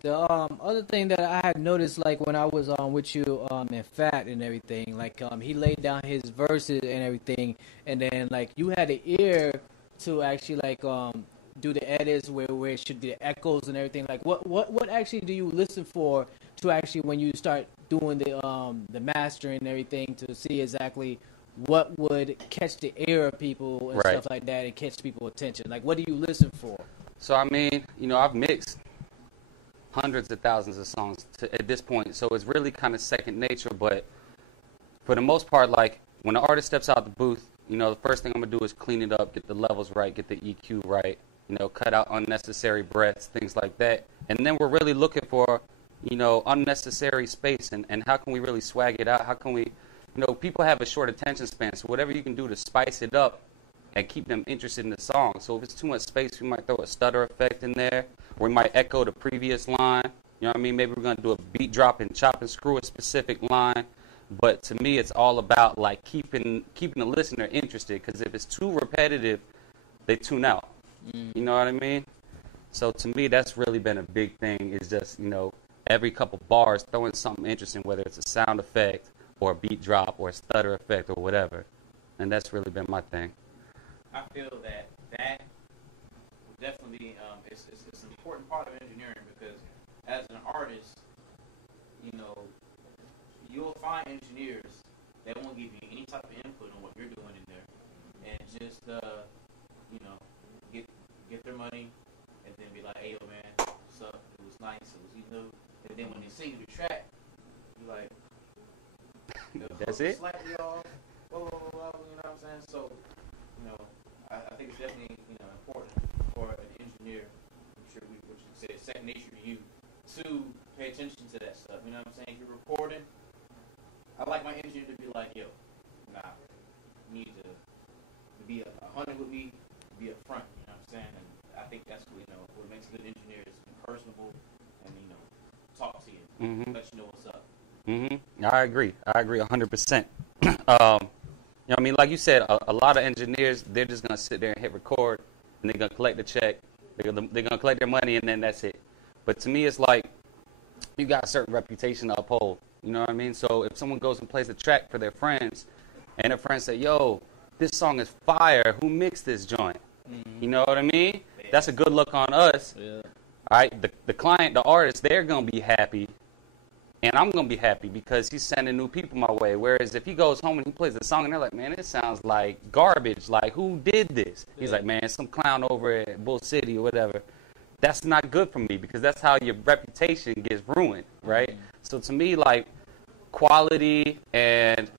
The other thing that I had noticed, like when I was with you in Fat and everything, like he laid down his verses and everything, and then like you had an ear to actually like do the edits where it should be the echoes and everything. Like what actually do you listen for to actually when you start doing the mastering and everything to see exactly what would catch the ear of people and stuff like that and catch people's attention? Like what do you listen for? So I mean, you know, I've mixed hundreds of thousands of songs at this point, so it's really kind of second nature. But for the most part, like when the artist steps out the booth, you know, the first thing I'm gonna do is clean it up, get the levels right, get the EQ right, you know, cut out unnecessary breaths, things like that. And then we're really looking for, you know, unnecessary space and how can we really swag it out? How can we, you know, people have a short attention span, so whatever you can do to spice it up and keep them interested in the song. So if it's too much space, we might throw a stutter effect in there, or we might echo the previous line. You know what I mean? Maybe we're going to do a beat drop and chop and screw a specific line. But to me, it's all about like keeping the listener interested, because if it's too repetitive, they tune out. You know what I mean? So to me, that's really been a big thing, is just, you know, every couple bars throwing something interesting, whether it's a sound effect or a beat drop or a stutter effect or whatever. And that's really been my thing. I feel that will definitely be it's an important part of engineering, because as an artist, you know, you'll find engineers that won't give you any type of input on what you're doing in there, and just you know, get their money and then be like, hey yo man, what's up? It was nice. It was, you know, and then when they sing you the track, you're like, that's it. Slightly off, blah, blah, blah, blah, you know what I'm saying? So, you know, I think it's definitely, you know, important for an engineer, I'm sure what you said, second nature to you, to pay attention to that stuff. You know what I'm saying? If you're recording, I like my engineer to be like, yo, nah, you need to be 100 with me, be upfront. You know what I'm saying? And I think that's what makes a good engineer is be personable and talk to you, let you know what's up. I agree 100%. You know what I mean? Like you said, a lot of engineers, they're just going to sit there and hit record, and they're going to collect the check. They're going to collect their money, and then that's it. But to me, it's like you got a certain reputation to uphold. You know what I mean? So if someone goes and plays a track for their friends, and their friends say, yo, this song is fire. Who mixed this joint? You know what I mean? That's a good look on us. Yeah. All right? The client, the artist, they're going to be happy. And I'm going to be happy because he's sending new people my way. Whereas if he goes home and he plays the song and they're like, man, it sounds like garbage. Like, who did this? Yeah. He's like, man, some clown over at Bull City or whatever. That's not good for me because that's how your reputation gets ruined, right? So to me, like, quality and,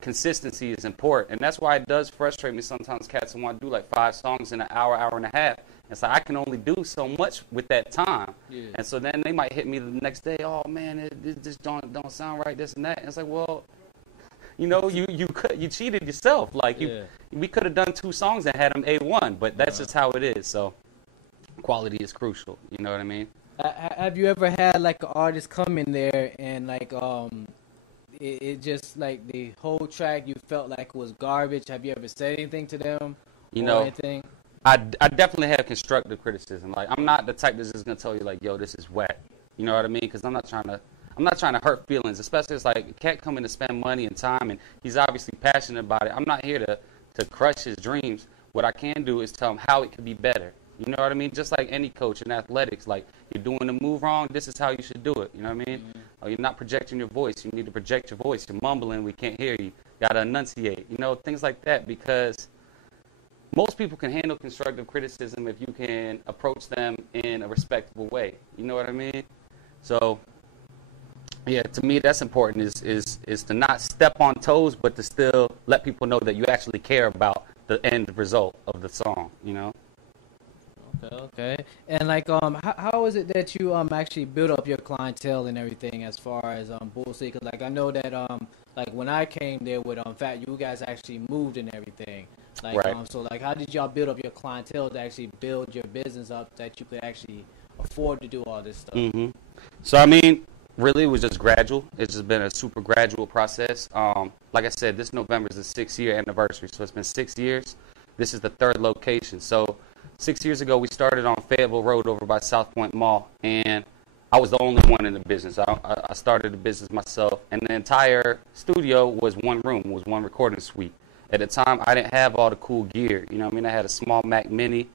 consistency is important. And that's why it does frustrate me sometimes cats want to do like 5 songs in an hour, hour and a half. It's like I can only do so much with that time. Yeah. And so then they might hit me the next day, oh man, it just don't sound right, this and that. And it's like, well, you cheated yourself. Like we could have done 2 songs and had them A1, but that's just how it is. So quality is crucial. You know what I mean? Have you ever had like an artist come in there and like it just like the whole track you felt like it was garbage? Have you ever said anything to them? Anything? I definitely have constructive criticism. Like I'm not the type that's just gonna tell you like, yo, this is whack. You know what I mean? Because I'm not trying to hurt feelings. Especially it's like a cat coming to spend money and time, and he's obviously passionate about it. I'm not here to crush his dreams. What I can do is tell him how it could be better. You know what I mean? Just like any coach in athletics, like you're doing the move wrong, this is how you should do it. You know what I mean? Or you're not projecting your voice. You need to project your voice. You're mumbling. We can't hear you. Got to enunciate. Things like that because most people can handle constructive criticism if you can approach them in a respectable way. You know what I mean? So, yeah, to me that's important is to not step on toes, but to still let people know that you actually care about the end result of the song, Okay. And like, how is it that you actually build up your clientele and everything as far as Bull City? Because like I know that like when I came there with Fat, you guys actually moved and everything. Like right. So like, how did y'all build up your clientele to actually build your business up that you could actually afford to do all this stuff? So I mean, really, it was just gradual. It's just been a super gradual process. Like I said, this November is the 6-year anniversary, so it's been 6 years. This is the 3rd location. So 6 years ago, we started on Fayetteville Road over by South Point Mall, and I was the only one in the business. I started the business myself, and the entire studio was one room, was one recording suite. At the time, I didn't have all the cool gear. You know what I mean? I had a small Mac Mini,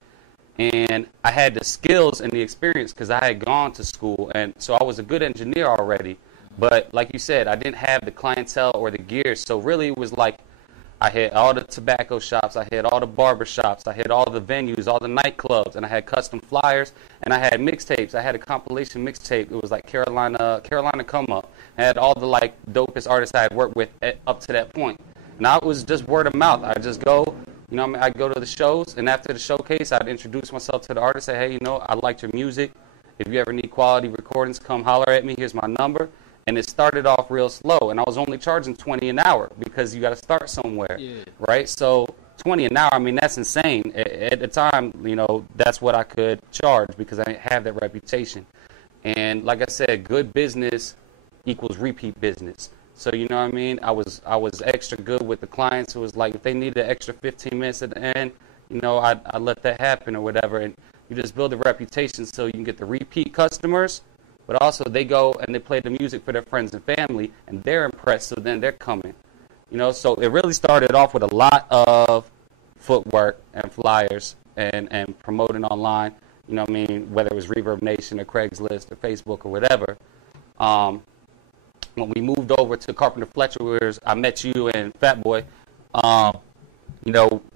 and I had the skills and the experience because I had gone to school, and so I was a good engineer already. But like you said, I didn't have the clientele or the gear, so really it was like I had all the tobacco shops, I had all the barber shops, I had all the venues, all the nightclubs, and I had custom flyers, and I had mixtapes. I had a compilation mixtape. It was like Carolina Come Up. I had all the like dopest artists I had worked with up to that point. And I was just word of mouth. I just go, I'd go to the shows, and after the showcase, I'd introduce myself to the artist, say, hey, I liked your music. If you ever need quality recordings, come holler at me. Here's my number. And it started off real slow, and I was only charging $20 an hour because you got to start somewhere, right? So $20 an hour, I mean, that's insane. At the time, that's what I could charge because I didn't have that reputation. And like I said, good business equals repeat business. So you know what I mean? I was extra good with the clients. It was like if they needed an extra 15 minutes at the end, I'd let that happen or whatever. And you just build a reputation so you can get the repeat customers. But also they go and they play the music for their friends and family, and they're impressed, so then they're coming. So it really started off with a lot of footwork and flyers and promoting online, whether it was Reverb Nation or Craigslist or Facebook or whatever. When we moved over to Carpenter Fletcher, where I met you and Fat Boy,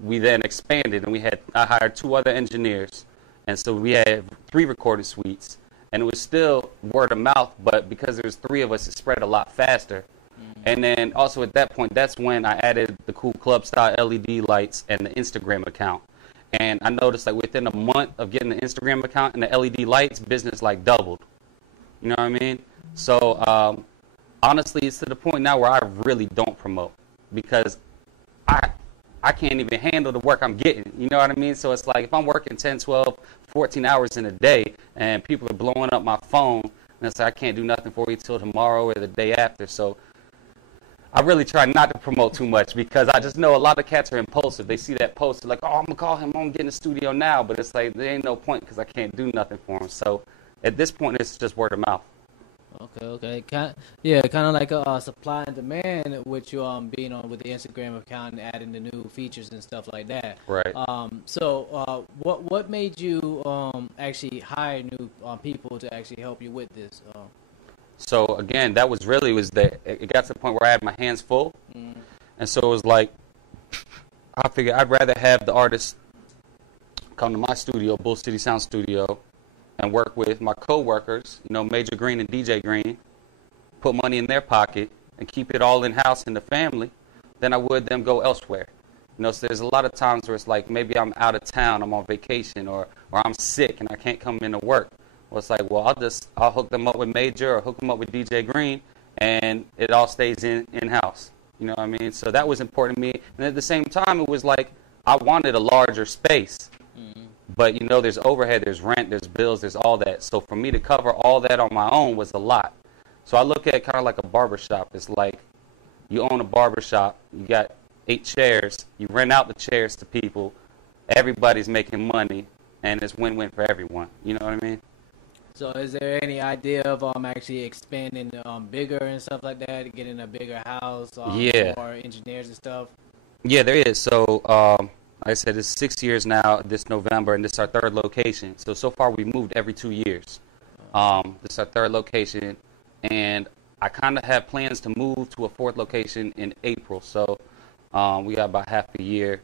we then expanded, and I hired 2 other engineers. And so we had 3 recording suites. And it was still word of mouth, but because there's 3 of us, it spread a lot faster. And then also at that point, that's when I added the cool club style LED lights and the Instagram account. And I noticed like within a month of getting the Instagram account and the LED lights, business like doubled. You know what I mean? So honestly, it's to the point now where I really don't promote because I can't even handle the work I'm getting. You know what I mean? So it's like if I'm working 10, 12, 14 hours in a day and people are blowing up my phone, and it's like I can't do nothing for you till tomorrow or the day after. So I really try not to promote too much because I just know a lot of cats are impulsive. They see that post, they're like, oh, I'm going to call him, I'm going to get in the studio now. But it's like there ain't no point because I can't do nothing for him. So at this point, it's just word of mouth. Okay. Kind of like a supply and demand with you being on with the Instagram account and adding the new features and stuff like that. Right. So what made you actually hire new people to actually help you with this? So again, that was that it got to the point where I had my hands full, and so it was like I figured I'd rather have the artist come to my studio, Bull City Sound Studio, and work with my co-workers, Major Green and DJ Green, put money in their pocket and keep it all in-house in the family, than I would them go elsewhere. So there's a lot of times where it's like maybe I'm out of town, I'm on vacation, or I'm sick and I can't come into work. Well, it's like, well, I'll hook them up with Major or hook them up with DJ Green, and it all stays in-house. You know what I mean? So that was important to me. And at the same time, it was like I wanted a larger space. But, there's overhead, there's rent, there's bills, there's all that. So for me to cover all that on my own was a lot. So I look at it kind of like a barbershop. It's like you own a barbershop, you got 8 chairs, you rent out the chairs to people, everybody's making money, and it's win-win for everyone. You know what I mean? So is there any idea of actually expanding bigger and stuff like that, getting a bigger house for engineers and stuff? Yeah, there is. So like I said, it's 6 years now this November, and this is our 3rd location. So far we've moved every 2 years. This is our 3rd location, and I kind of have plans to move to a 4th location in April. So we got about half a year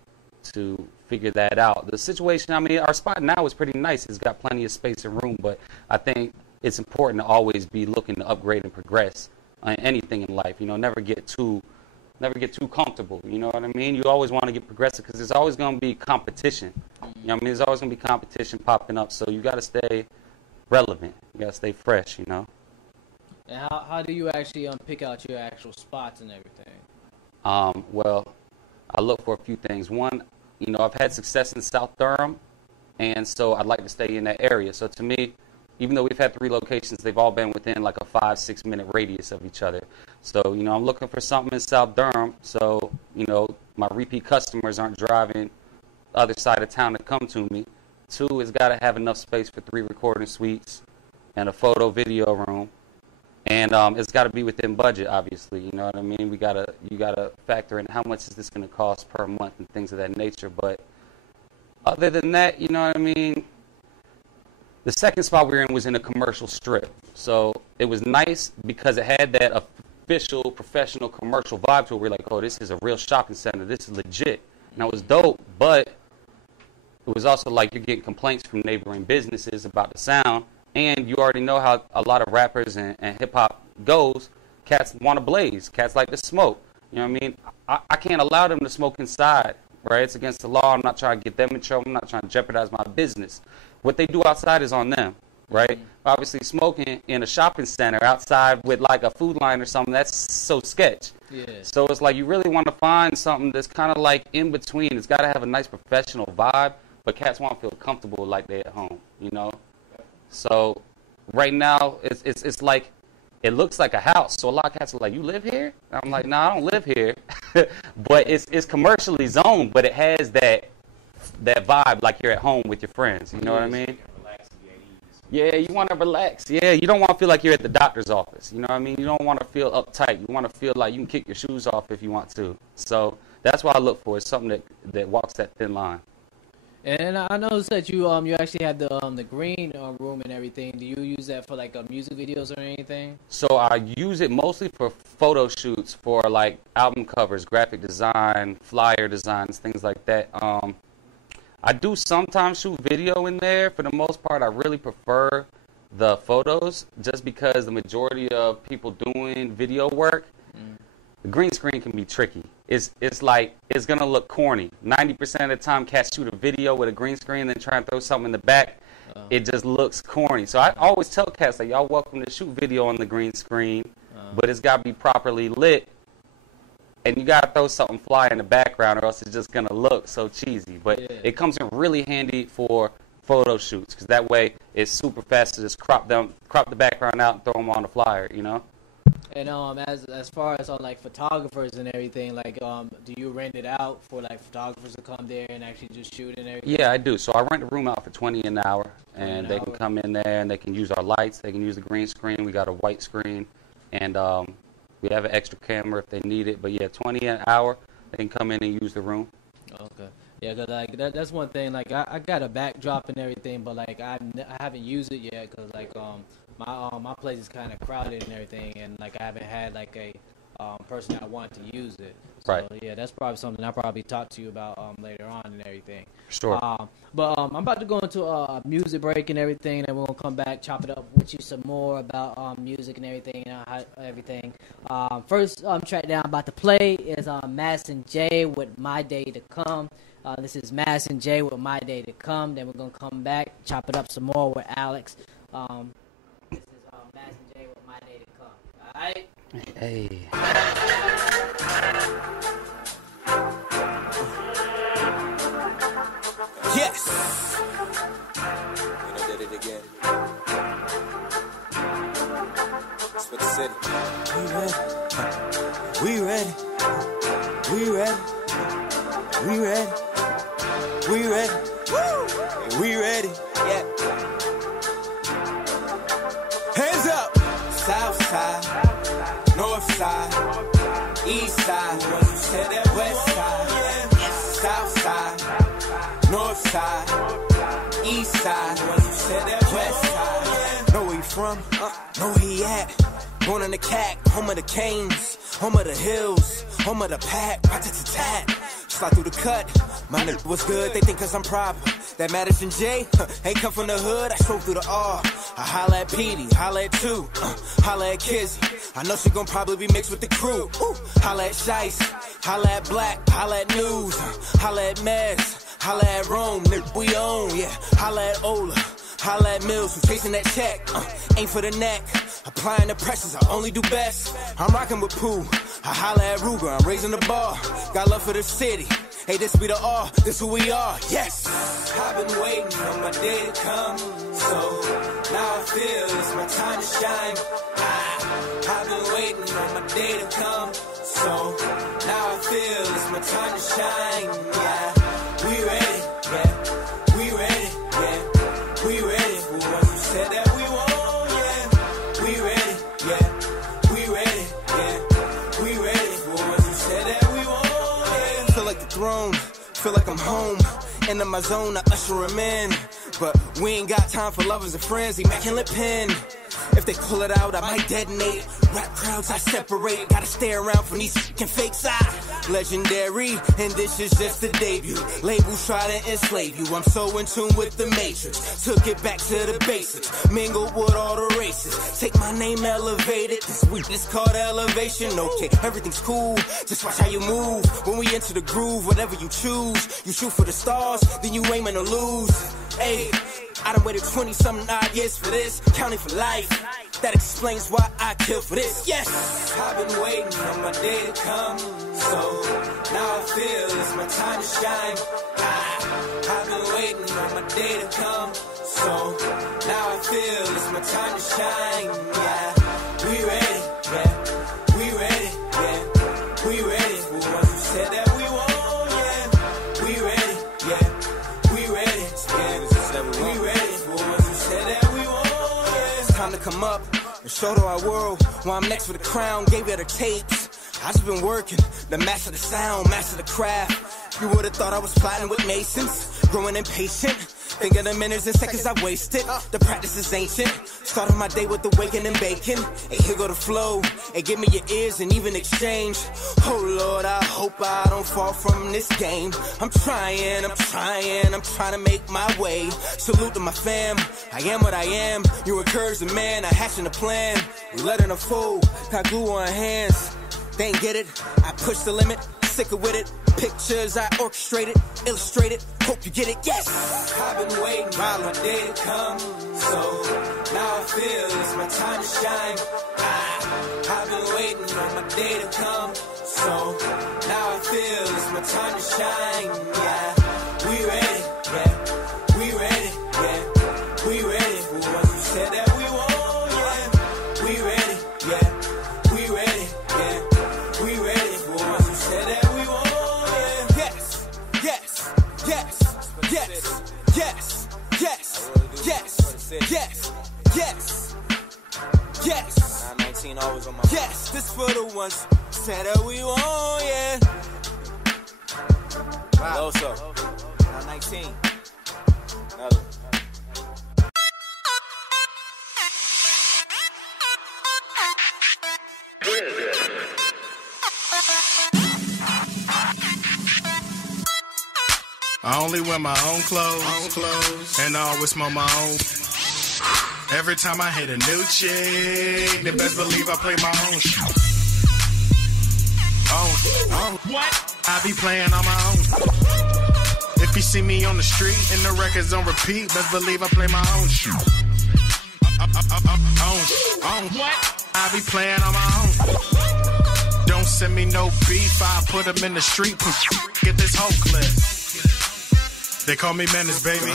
to figure that out. The situation, our spot now is pretty nice. It's got plenty of space and room, but I think it's important to always be looking to upgrade and progress on anything in life. Never get too comfortable. You know what I mean? You always want to get progressive because there's always going to be competition. You know what I mean? There's always going to be competition popping up, so you got to stay relevant. You got to stay fresh, And how do you actually pick out your actual spots and everything? Well, I look for a few things. One, I've had success in South Durham, and so I'd like to stay in that area. So to me, even though we've had 3 locations, they've all been within like a 5-6 minute radius of each other. So, I'm looking for something in South Durham. So, my repeat customers aren't driving the other side of town to come to me. 2, it's got to have enough space for 3 recording suites and a photo video room. And it's got to be within budget, obviously. You know what I mean? You gotta factor in how much is this going to cost per month and things of that nature. But other than that, you know what I mean? The second spot we were in was in a commercial strip. So it was nice because it had that official, professional, commercial vibe to it. We're like, oh, this is a real shopping center. This is legit. And that was dope. But it was also like you're getting complaints from neighboring businesses about the sound. And you already know how a lot of rappers and hip-hop goes. Cats want to blaze. Cats like to smoke. You know what I mean? I can't allow them to smoke inside, right? It's against the law. I'm not trying to get them in trouble. I'm not trying to jeopardize my business. What they do outside is on them, right? Obviously, smoking in a shopping center outside with like a food line or something, that's so sketch. Yeah. So it's like you really want to find something that's kind of like in between. It's got to have a nice professional vibe, but cats want to feel comfortable like they're at home, So right now, it's like, it looks like a house. So a lot of cats are like, you live here? And I'm like, no, I don't live here. But it's commercially zoned, but it has that vibe like you're at home with your friends. You know what I mean? Yeah, you want to relax. Yeah, you don't want to feel like you're at the doctor's office. You know what I mean? You don't want to feel uptight. You want to feel like you can kick your shoes off if you want to. So that's what I look for. It's something that walks that thin line. And I noticed that you actually had the green room and everything. Do you use that for like music videos or anything? So I use it mostly for photo shoots, for like album covers, graphic design, flyer designs, things like that. I do sometimes shoot video in there. For the most part, I really prefer the photos just because the majority of people doing video work, the green screen can be tricky. It's like, it's going to look corny. 90% of the time, cats shoot a video with a green screen and then try and throw something in the back. It just looks corny. So I always tell cats, like, y'all welcome to shoot video on the green screen. but it's got to be properly lit. And you got to throw something fly in the background or else it's just going to look so cheesy. But it comes in really handy for photo shoots because that way it's super fast to just crop the background out and throw them on the flyer, you know? And as far as on like photographers and everything, like do you rent it out for like photographers to come there and actually just shoot and everything? Yeah, I do. So I rent the room out for $20 an hour, and they can come in there and they can use our lights. They can use the green screen. We got a white screen, and we have an extra camera if they need it. But yeah, $20 an hour. They can come in and use the room. Okay. Yeah, cause like that's one thing. Like I got a backdrop and everything, but like I haven't used it yet because like my place is kind of crowded and everything, and like I haven't had like a person that wanted to use it. So, right. Yeah, that's probably something I'll probably talk to you about later on and everything. Sure. But I'm about to go into a music break and everything, and we're gonna come back, chop it up with you some more about music and everything, everything. First track that I'm about to play is Mass and J with My Day to Come. This is Mass and J with My Day to Come. Then we're gonna come back, chop it up some more with Alex. This is Mass and J with My Day to Come. All right. Hey. Yes. You know, did it again. It's for the city. We ready. We ready. We ready. We ready. Woo! We ready. Yeah. Hands up. South side, north side, east side. Once you said that west side, south side, north side, east side. Once you said that west side. Know where you from? Know where he at? Born in the CAC, home of the Canes, home of the hills, home of the pack, rat-tat-tat. Slide through the cut, my nigga was good, they think cause I'm proper. That Madison J, ain't come from the hood, I stroll through the R. I holla at Petey, holla at Two, holla at Kizzy. I know she gon' probably be mixed with the crew. Holla at Shice, holla at Black, holla at News, holla at Mez, holla at Rome, nigga we own, yeah. Holla at Ola, holla at Mills, who's chasing that check, ain't for the neck. Applying the pressures, I only do best. I'm rocking with Pooh, I holla at Ruger, I'm raising the bar. Got love for the city, hey, this be the R, this who we are, yes. I've been waiting for my day to come, so now I feel it's my time to shine. I've been waiting for my day to come, so now I feel it's my time to shine, yeah. We ready, yeah, we ready, yeah, we ready. Who wants to say that we won't, yeah, we ready, yeah, we ready, yeah, we ready. Who wants to say that we won't, yeah. Feel like the throne, feel like I'm home. Into my zone, I usher him in. But we ain't got time for lovers and friends, immaculate pen. If they pull it out, I might detonate. Rap crowds, I separate. Gotta stay around from these fucking fakes. Legendary, and this is just the debut. Labels try to enslave you. I'm so in tune with the matrix. Took it back to the basics. Mingled with all the races. Take my name, elevated. This week it's called elevation. Okay, everything's cool. Just watch how you move. When we enter the groove, whatever you choose. You shoot for the stars, then you aiming to lose. Hey, I done waited 20-something odd years for this, counting for life. That explains why I kill for this, yes. I've been waiting for my day to come, so now I feel it's my time to shine. I've been waiting for my day to come, so now I feel it's my time to shine, yeah. We ready, yeah, we ready, yeah, we ready. Who wants to say that we won't, yeah, we ready, yeah, we ready, yeah. We ready, boys, who said that we won't, yeah. It's time to come up and show to our world why I'm next for the crown, gave her the tapes. I just been working, the master the sound, master the craft. You would've thought I was plotting with Masons, growing impatient. Think of the minutes and seconds I wasted. The practice is ancient. Started my day with the waking and bacon. Hey, here go the flow. Hey, give me your ears and even exchange. Oh Lord, I hope I don't fall from this game. I'm trying to make my way. Salute to my fam. I am what I am. You encourage the man, I hatching a plan. We letting a fool, got glue on hands. They ain't get it. I push the limit. Sicker with it. Pictures I orchestrated, illustrated. Hope you get it. Yes. I've been waiting for my day to come, so now I feel it's my time to shine. I've been waiting on my day to come. So now I feel it's my time to shine. Yeah, we ready. Yeah, we ready. Yeah, we ready. For what you said that we won't. Yeah, we ready. Yeah, we ready. Yeah, we ready. For what you said that we won't. Yeah. Yes, yes, yes, yes, yes, yes, yes, yes, yes, yes. 19 always on my yes, this for the ones said that we won't, yeah. Wow. Also, now 19. Another. I only wear my own clothes, and I always smell my own. Every time I hit a new chick, then best believe I play my own shit. What? I be playing on my own. If you see me on the street and the record's on repeat, best believe I play my own shit. What? I be playing on my own. Don't send me no beef, I put them in the street. Get this whole clip. They call me Menace, baby.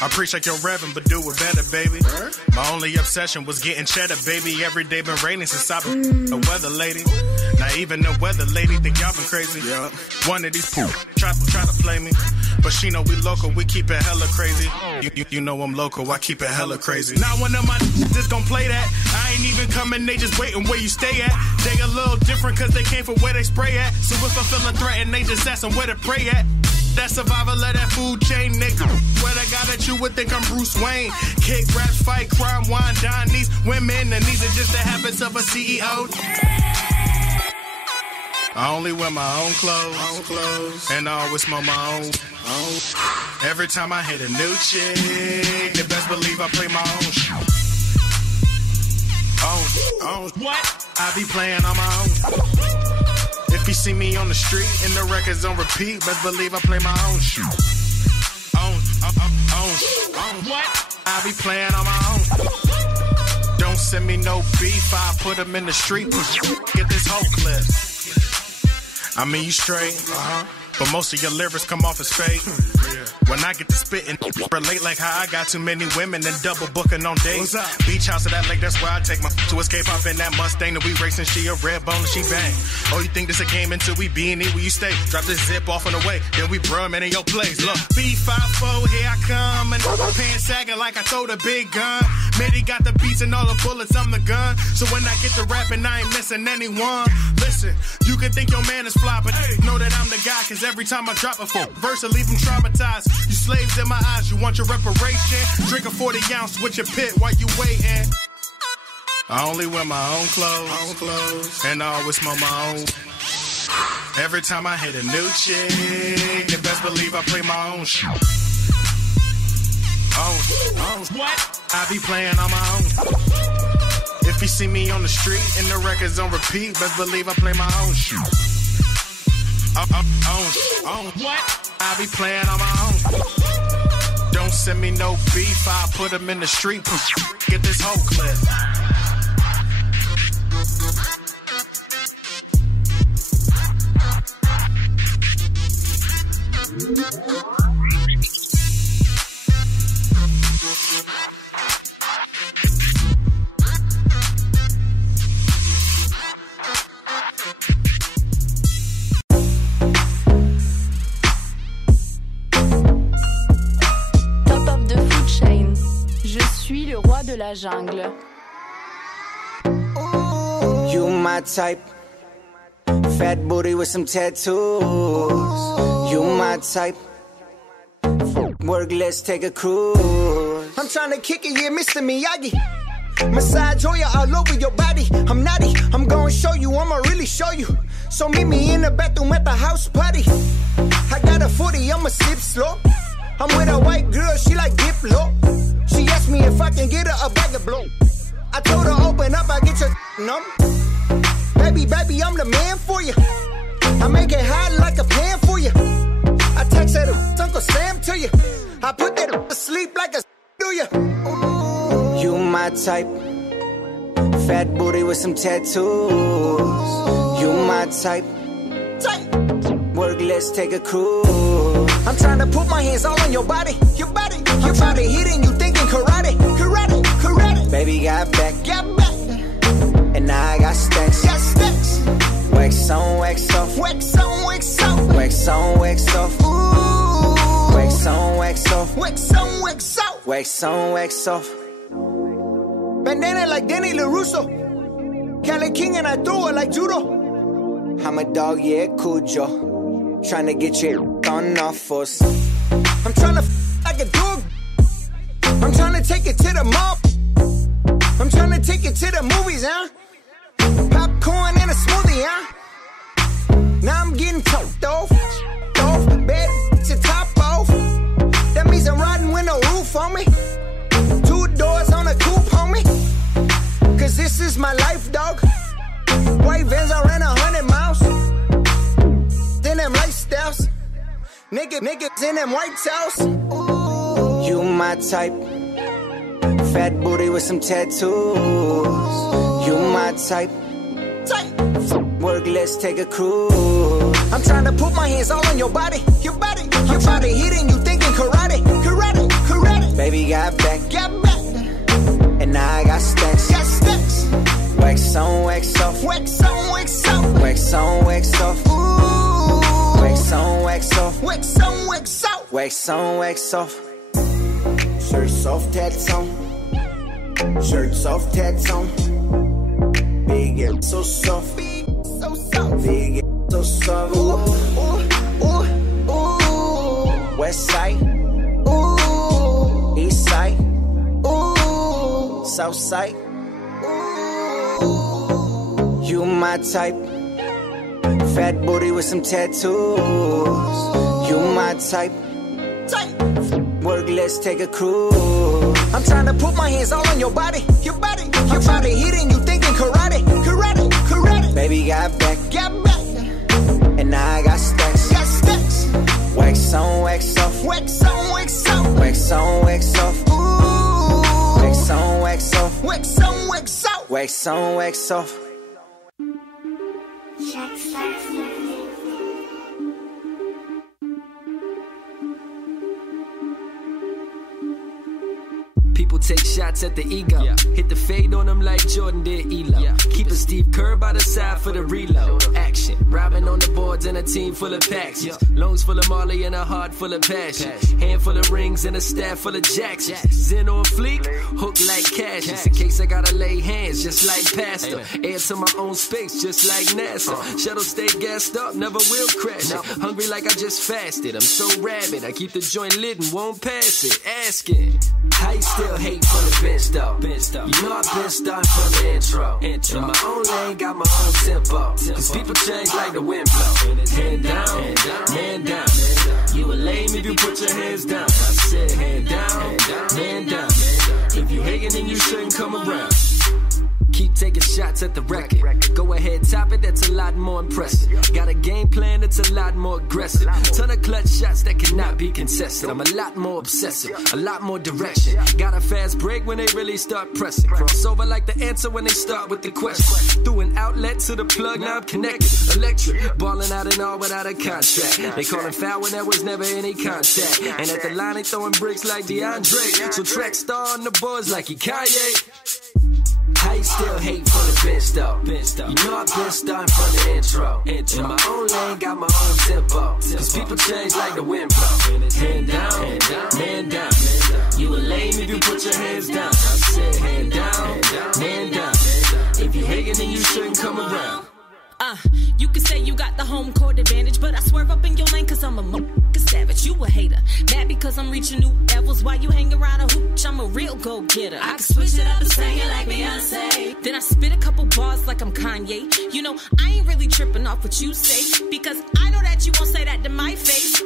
I appreciate your revving, but do it better, baby. My only obsession was getting cheddar, baby. Every day been raining since I've been a weather lady. Now even the weather lady think y'all been crazy. One of these poop try to play me, but she know we local, we keep it hella crazy. You know I'm local, I keep it hella crazy. Now one of my just gon' play that. I ain't even coming, they just waiting where you stay at. They a little different cause they came from where they spray at. So if I'm feeling threatened, they just asking where to pray at. That survival of that food chain, nigga. Where the guy that you would think I'm Bruce Wayne. Kick, raps, fight, crime, wine, dine, these women, and these are just the habits of a CEO. I only wear my own clothes, and I always smell my own. Every time I hit a new chick, they best believe I play my own shit. What? I be playing on my own. If you see me on the street and the record's on repeat, best believe I play my own shit. What? I be playing on my own. Don't send me no beef, I put them in the street. Get this whole clip. I mean, you straight, but most of your lyrics come off as fake. When I get to spitting, relate like how I got too many women and double booking on dates. Beach house of that lake, that's where I take my to escape. Hop in that Mustang that we racing. She a red bone and she bang. Oh, you think this a game until we be in it where you stay? Drop this zip off on the way, then we brum in your place. Look, B54, here I come, and my pants sagging like I throwed a big gun. Mitty got the beats and all the bullets, I'm the gun. So when I get to rapping, I ain't missing anyone. Listen, you can think your man is fly, but know that I'm the guy, cause every time I drop a full verse, I leave them traumatized. You slaves in my eyes, you want your reparation? Drink a 40 ounce with your pit while you waiting. I only wear my own clothes, and I always smell my own. Every time I hit a new chick, they best believe I play my own shit. What? I be playing on my own. If you see me on the street and the record's on repeat, best believe I play my own shit. What? I be playing on my own. Don't send me no beef, I put them in the street. Get this whole clip. De la jungle. You my type, fat booty with some tattoos. You my type, work, let's take a cruise. I'm trying to kick it, yeah, Mr. Miyagi. Massage Joya all over your body. I'm naughty, I'm gonna show you, I'ma really show you. So meet me in the bathroom at the house party. I got a 40, I'ma sip slow. I'm with a white girl, she like Diplo. She asked me if I can get her a bag of blow. I told her open up, I get your number. Baby, I'm the man for you. I make it hot like a pan for you. I text her Uncle Sam to you. I put that to sleep like a do you. You my type, Fat booty with some tattoos. You my type. Work, let's take a cruise. I'm trying to put my hands all on your body. Your body. Your body hitting you thinking karate. Karate. Karate. Baby got back. Got back. And now I got stacks. Got stacks. Wax on, wax off. Wax on, wax off. Wax on, wax off. Ooh. Wax on, wax off. Wax on, wax off. Wax on, wax off. Bandana like Danny LaRusso. Cali King and I throw it like judo. I'm a dog, yeah, Cujo. Tryna get you on off us. I'm tryna like a dog. I'm tryna take it to the mall. I'm tryna take it to the movies, huh? Popcorn and a smoothie, huh? Now I'm getting choked off. Bed to top off. That means I'm riding with no roof on me. 2 doors on a coupe, homie. Cause this is my life, dog. White Vans, I ran 100 miles. Then them lifestyles. Niggas in them white towels. You my type. Fat booty with some tattoos. You my type. Work, let's take a cruise. I'm trying to put my hands all on your body. Your body. Your body hitting you thinking karate. Karate. Karate. Baby got back. Got back. And now I got stacks. Got stacks. Wax on, wax off. Wax on, wax off. Wax on, wax off. Ooh. Wax on, wax off. Wax on, wax off. Wax on, wax off. Shirts off, tats on. Shirts off, tats on. Big air so soft. Big so soft. Big air so soft. Ooh, ooh, ooh. West side. Ooh. East side. Ooh. South side. You my type. Fat booty with some tattoos. You my type. Work, let's take a cruise. I'm trying to put my hands all on your body. Your body. Your body hitting you thinking karate. Karate. Karate. Baby got back. Got back. And now I got stacks. Got stacks. Wax on, wax off. Wax on, wax off. Wax on, wax off. Ooh. Wax on, wax off. Wax on, wax off. Wax on, wax off. People take shots at the ego. Hit the fade on them like Jordan did ELO. Keep a Steve Kerr by the side for the reload. Action. Robbing on the boards and a team full of packs. Lungs full of Marley and a heart full of passion. Handful of rings and a staff full of Jacksons. Zen on fleek, hook like Cassius. In case I gotta lay hands just like Pastor. Air to my own space just like NASA. Shuttle stay gassed up, never will crash it. Hungry like I just fasted. I'm so rabid, I keep the joint lit and won't pass it. Asking, how you still hate for the bench though? You know I've been starting from the intro. In my own lane, got my own tempo. Cause people change like the wind blow. Hand down, man down. You a lame if you put your hands down. I said hand down, man down. If you hating, then you shouldn't come around. Keep taking shots at the record. Go ahead, top it, that's a lot more impressive. Got a game plan that's a lot more aggressive. Ton of clutch shots that cannot be contested. I'm a lot more obsessive, a lot more direction. Got a fast break when they really start pressing. Crossover like the answer when they start with the question. Through an outlet to the plug, now I'm connected. Electric, balling out and all without a contract. They calling foul when there was never any contact. And at the line they throwing bricks like DeAndre. So track star on the boards like he Kanye. How you still hate for the bench though? You know I've been starting from the intro. In my own lane, got my own tempo. Cause people change like the wind blow. Hand down, man down. You a lame if you put your hands down. I said hand down, man down. If you hating, then you shouldn't come around. You can say you got the home court advantage, but I swerve up in your lane cause I'm a motherfucking savage. You a hater, mad because I'm reaching new levels. While you hang around a hooch, I'm a real go-getter. I can switch it up and sing it like Beyonce. Then I spit a couple bars like I'm Kanye. You know, I ain't really tripping off what you say, because I know that you won't say that to my face.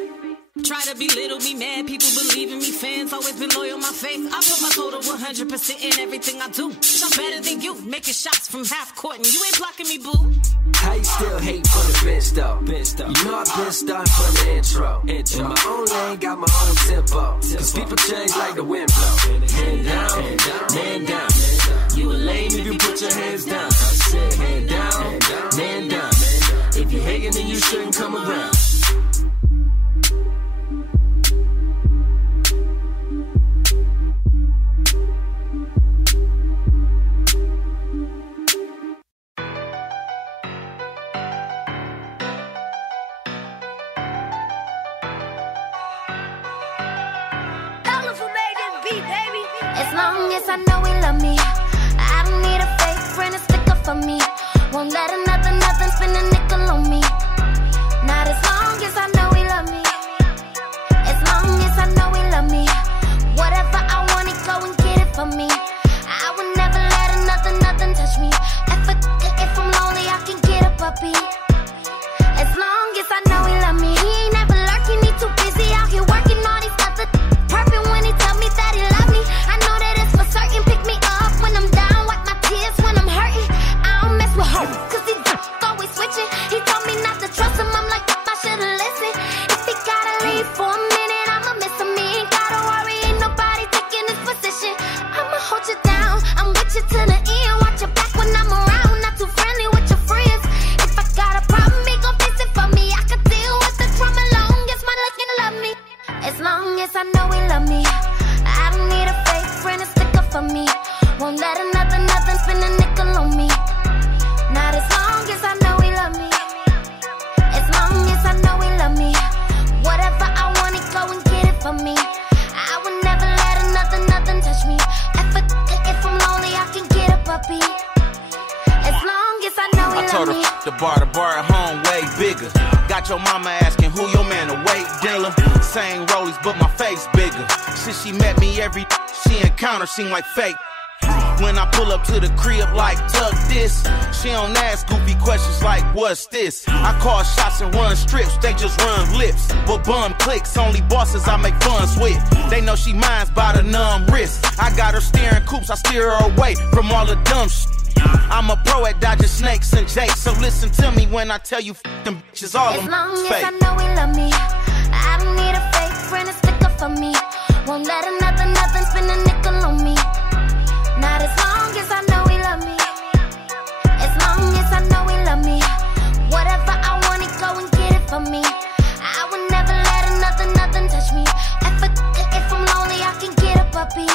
Try to belittle me, mad people believe in me. Fans always been loyal, my faith. I put my total 100% in everything I do. I'm better than you, making shots from half court, and you ain't blocking me, boo. How you still hate for the bench though? You know I've been starting from the intro. In my own lane, got my own tempo. Cause people change like the wind blow. Hand down, man down. You a lame if you put your hands down. I said hand down, man down. If you hating, then you shouldn't come around. As long as I know he love me, I don't need a fake friend to stick up for me. Won't let nothing spin a nickel on me. Not as long as I know he love me. As long as I know he love me. Whatever I want, he go and get it for me. I would never let nothing touch me. If I'm lonely, I can get a puppy. As long as I know he love me, he ain't never lurking, he too busy out here working all these other perfect when he tell me that he love me. I know that it's for certain. Pick me up when I'm down, wipe my tears when I'm hurting. I don't mess with hope, cause he always switching. He told me not to trust him, I'm like, I should've listened. If he gotta leave for a minute, I'ma miss him. He ain't gotta worry, ain't nobody taking his position. I'ma hold you down, I'm with you to the end. Watch your back when I'm around, not too friendly with your friends. If I got a problem, he gon' fix it for me. I could deal with the trauma long as my looking love me. As long as I know he love me, I don't need a fake friend to stick up for me. Won't let nothing spin a nickel on me. Not as long as I know he love me. As long as I know he love me. Whatever I want, he go and get it for me. I would never let nothing touch me. If I'm lonely, I can get a puppy. As long as I know he love me. The bar at home way bigger. Got your mama asking who your man, a weight dealer. Same rollies, but my face bigger. Since she met me, every she encounter seem like fake. When I pull up to the crib like tuck this, she don't ask goofy questions like what's this. I call shots and run strips, they just run lips. But bum clicks, only bosses I make funs with. They know she minds by the numb wrist. I got her steering coops, I steer her away from all the dumb shit. I'm a pro at dodging snakes and jakes, so listen to me when I tell you them bitches all as them long as fake. I know he love me, I don't need a fake friend to stick up for me. Won't let nothing spin a nickel on me. Not as long as I know he love me. As long as I know he love me. Whatever I want, he go and get it for me. I would never let nothing touch me. If I'm lonely, I can get a puppy.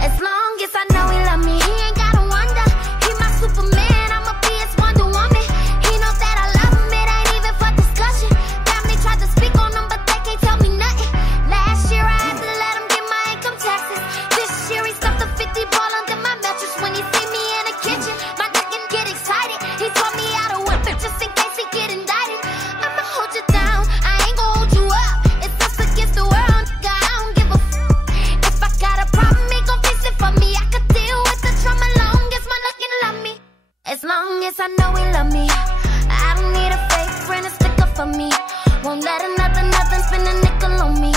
As long as I know he love me, he ain't gotta wonder. He my Superman, I'ma be his Wonder Woman. He knows that I love him, it ain't even for discussion. Family tried to speak on him, but they can't tell me nothing. Last year I had to let him get my income taxes. This year he stuffed a 50 ball under my mattress. When he see me in the kitchen, my dick can get excited. He taught me how to whip it just in case he get indicted. I'ma hold you down, I ain't gon' hold you up. It's us against the world, nigga, I don't give a f. If I got a problem, he gon' fix it for me. I could deal with the trauma long as my looking love me. As long as I know he love me, I don't need a fake friend to stick up for me. Won't let nothing spin a nickel on me.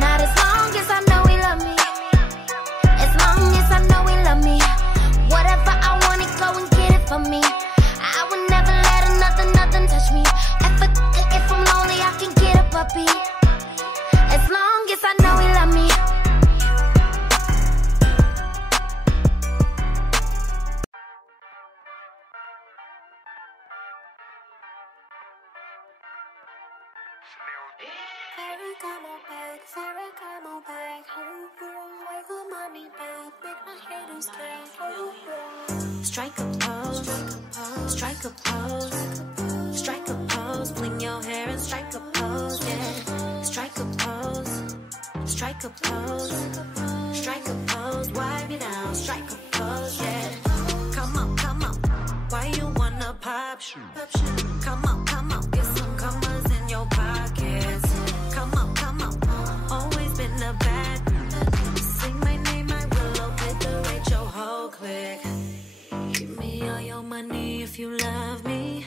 Not as long as I know he love me. As long as I know he love me. Whatever I want, he go and get it for me. I would never let nothing touch me. If I'm lonely, I can get a puppy. As long as I know he love me. Strike a pose, strike a pose, strike a pose, fling your hair and strike a pose, yeah. Strike a pose, strike a pose, strike a pose, wipe it down, strike a pose, yeah. Come on, why you wanna pop? Come on, get some commas in your pockets. Come on, always been a bad. Sing my name, I will obliterate your whole clique. Give me all your money if you love me.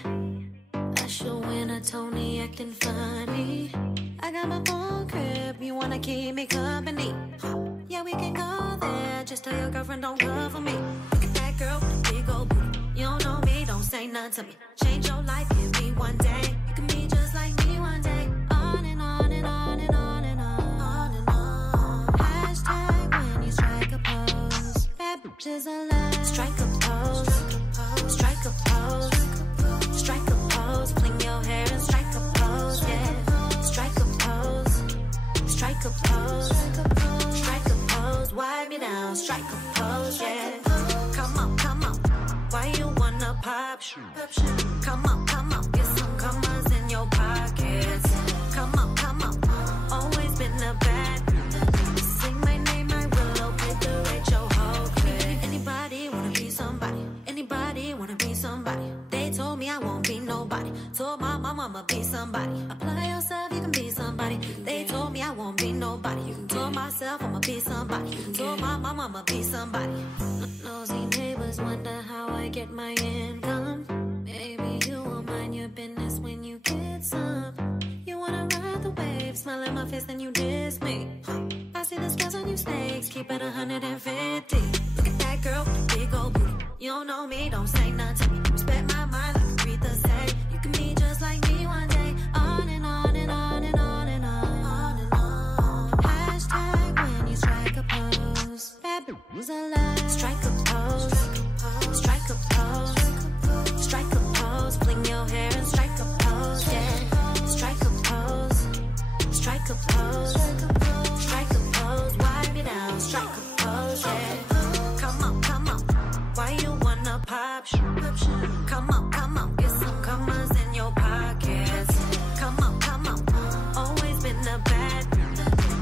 I should win a Tony acting funny. I got my own crib, you wanna keep me company? Yeah, we can go there, just tell your girlfriend don't cover me. Look at that girl with a big old booty. You don't know me, don't say nothing to me. Change your life, give me one day. You can be just like me one day. On and on and on and on and on and on. Hashtag when you strike a pose. Bad Is a lie. Strike a pose, strike a pose, strike a pose. Fling your hair and strike a pose, yeah. Strike a pose, strike a pose, strike a pose. Wipe me down, strike a pose, yeah. Come on, come on. Why you wanna pop? Come on, come on. Get some commas in your pockets. Come on, come on. Always been a bad. Sing my name, I will obliterate your whole clique. Anybody wanna be somebody? Anybody wanna be somebody? They told me I won't be nobody. Told my mama I'ma be somebody. Apply yourself, you can be somebody. They told me I won't be nobody. Told myself I'ma be somebody. Told my mama I'ma be somebody. Nosy neighbors wonder how I get my income. Maybe you will mind your business when you get some. You wanna ride the wave, smile in my face, then you diss me. I see the scales on your snakes, keep it 150. Look at that girl with a big old booty. You don't know me, don't say nothing to me. Respect my mind like Aretha say. You can be just like me one day. On and on and on and on and on and on. Hashtag when you strike a pose. Bad was a lie. Strike a pose, strike a pose, strike a pose. Fling your hair and strike a pose, yeah. Strike a pose, strike a pose, strike a pose. Wipe me down, strike a pose, yeah. Come on, come on. Why you wanna pop? Come on, come on. Get some commas in your pockets. Come on, come on. Always been a bad.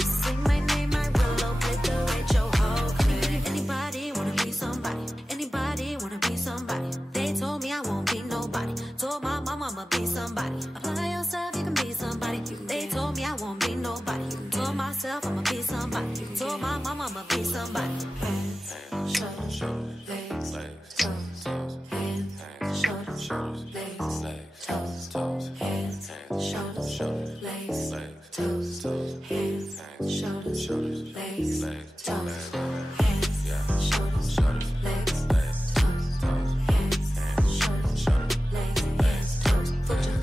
Sing my name, I will obliterate your whole clique. Anybody wanna be somebody? Anybody wanna be somebody? They told me I won't be nobody. Told my mama I'ma be somebody. Apply yourself, you can be somebody. They told me I won't be nobody. Told myself I'ma be somebody. Told my mama I'ma be somebody. Hands, shoulders, legs, toes, hands, shoulders, legs, toes, hands, shoulders, legs, toes, hands, shoulders, legs, toes, hands, shoulders, legs, toes, hands, shoulders, legs, toes. Put your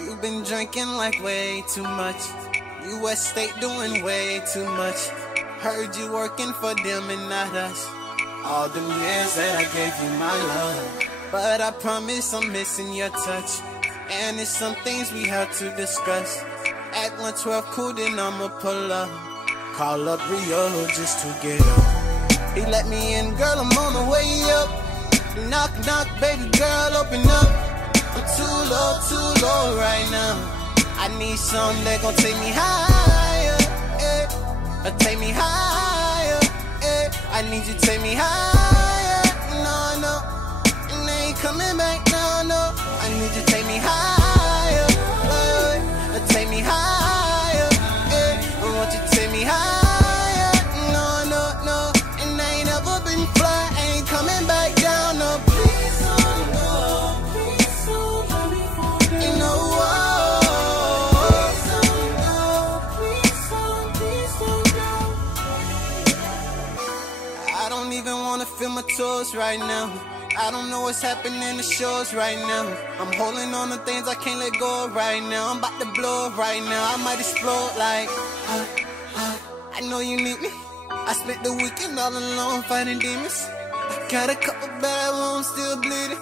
You've been drinking like way too much. U.S. State doing way too much. Heard you working for them and not us. All them years that I gave you my love. But I promise I'm missing your touch. And it's some things we have to discuss. At 112 cool, then I'ma pull up. Call up Rio just to get up. He let me in, girl, I'm on the way up. Knock, knock, baby girl, open up. I'm too low right now. I need something that gon' take me higher, eh. Take me higher, eh. I need you to take me higher, no, no. And I ain't coming back, no, no. I need you to take me higher, take me higher, eh. I want you to take me higher, no, no, no. And I ain't never been fly, ain't coming back down, no. Please don't go, please don't let me fall down. You know what? Please don't go. I don't even wanna feel my toes right now. I don't know what's happening in the shows right now. I'm holding on to things I can't let go of right now. I'm about to blow up right now. I might explode like I know you need me. I spent the weekend all alone fighting demons. I got a couple bad wounds still bleeding.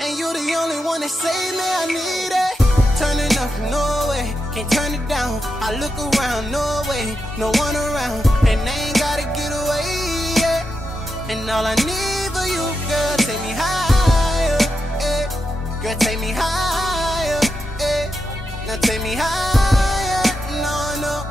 And you're the only one that saved me, I need it. Turning up, no way, can't turn it down. I look around, no way, no one around. And they ain't gotta get away, yeah. And all I need for you, girl, take me higher, eh. Girl, take me higher, eh. Now take me higher, no, no.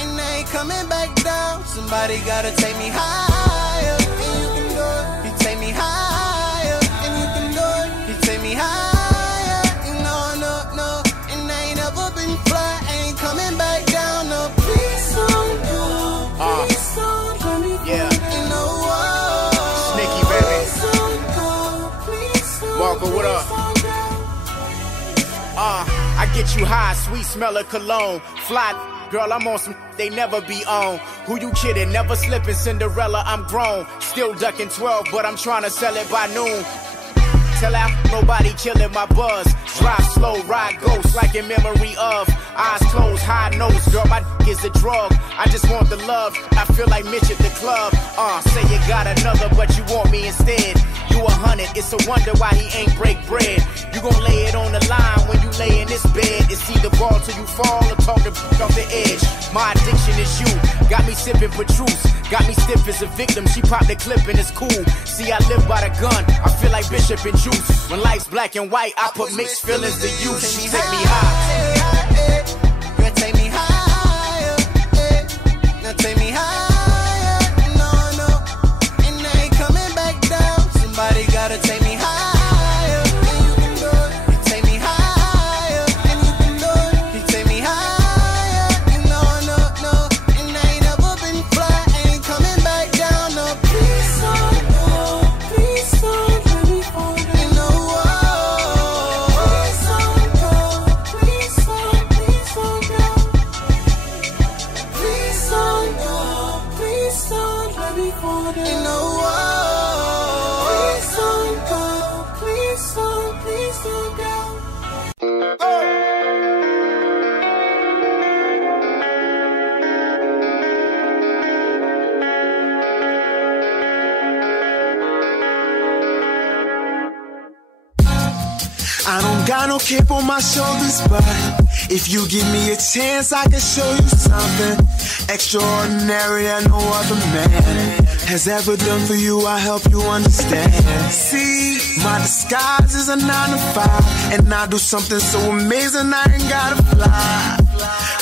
And I ain't coming back down. Somebody gotta take me higher, and you can do it. You take me higher, and you can do it. You take me higher, no, no, no. And I ain't never been fly, ain't coming back down, no. Please don't go, please don't let me go. Yeah. You know what? Sneaky baby. get you high, sweet smell of cologne. Fly, girl, I'm on some they never be on. Who you kidding? Never slipping, Cinderella, I'm grown. Still ducking 12, but I'm trying to sell it by noon. Tell out nobody killing my buzz. Drive slow, ride ghost like in memory of. Eyes closed, high nose, girl, my d is a drug. I just want the love, I feel like Mitch at the club. Say you got another, but you want me instead. You 100, it's a wonder why he ain't break bread. You gon' lay it on the line when you lay in this bed. It's either ball till you fall or talk the off the edge. My addiction is you, got me sipping Patrice. Got me stiff as a victim, she popped the clip and it's cool. See, I live by the gun, I feel like Bishop and Juice. When life's black and white, I put mixed feelings to use. She take me high. Girl, take me higher. Now take me higher. No, no. And I ain't coming back down. Somebody gotta take me higher. And you can do it. You take me higher. And you can do it. You take me higher. No, no, no. And I ain't never been fly. I ain't coming back down. No, please don't go. Please don't let me fall down. You know what? Please don't go. Please don't go. Please don't go. Please don't let me fall down. You know what? Please don't go. Please don't go. I don't got no cape on my shoulders, but if you give me a chance, I can show you something extraordinary that no other man has ever done for you. I help you understand. See, my disguise is a 9 to 5, and I do something so amazing I ain't gotta fly.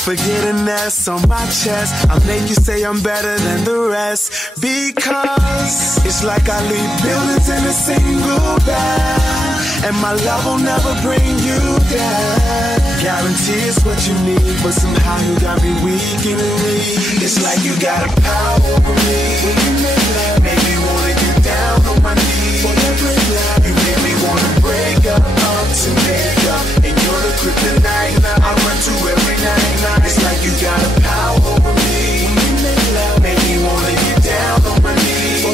Forget an S on my chest, I'll make you say I'm better than the rest. Because it's like I leave buildings in a single bed, and my love will never bring you down. Guarantee it's what you need, but somehow you got me weak and weak. It's like you got a power over me. Make me wanna get down on my knees. You make me wanna break up to make up, and you're the kryptonite I run to every night. It's like you got a power over me. Make me wanna get down on my knees.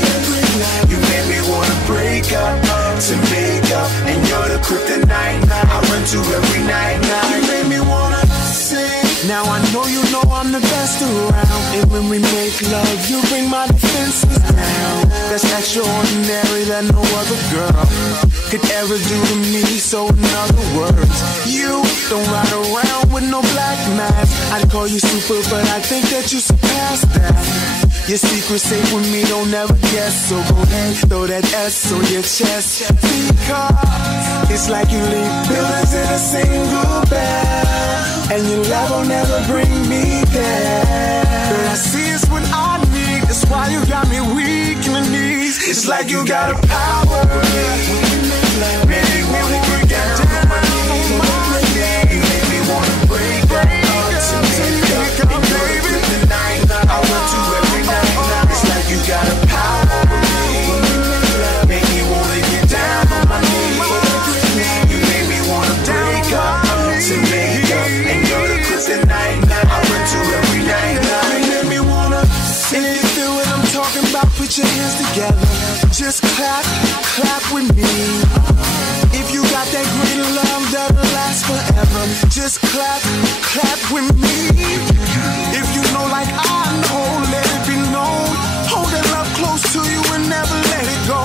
You make me wanna break up to make up, and you're the kryptonite I run to every night. You make me wanna sing. Now I know you know I'm the best around, and when we make love, you bring my defenses down. That's extraordinary that no other girl could ever do to me. So in other words, you don't ride around with no black mask. I'd call you super, but I think that you surpassed that. Your secret's safe with me, don't ever guess. So go ahead, throw that S on your chest. Because it's like you leave buildings in a single bed, and your love will never bring me there. But I see it's what I need, that's why you got me weak in the knees. It's like you got a power. Make me wanna get down on my knees. You make me wanna break up to make up, and you're the kryptonite I run to every night. It's like you got a power over me. Make me wanna get down on my knees. You make me wanna break up to make up, and you're the kryptonite I run to every night. You make me wanna, and if you feel what I'm talking about, put your hands together. Just clap, clap with me. If you got that green love that'll last forever, just clap, clap with me. If you know like I know, let it be known. Hold that love close to you and never let it go.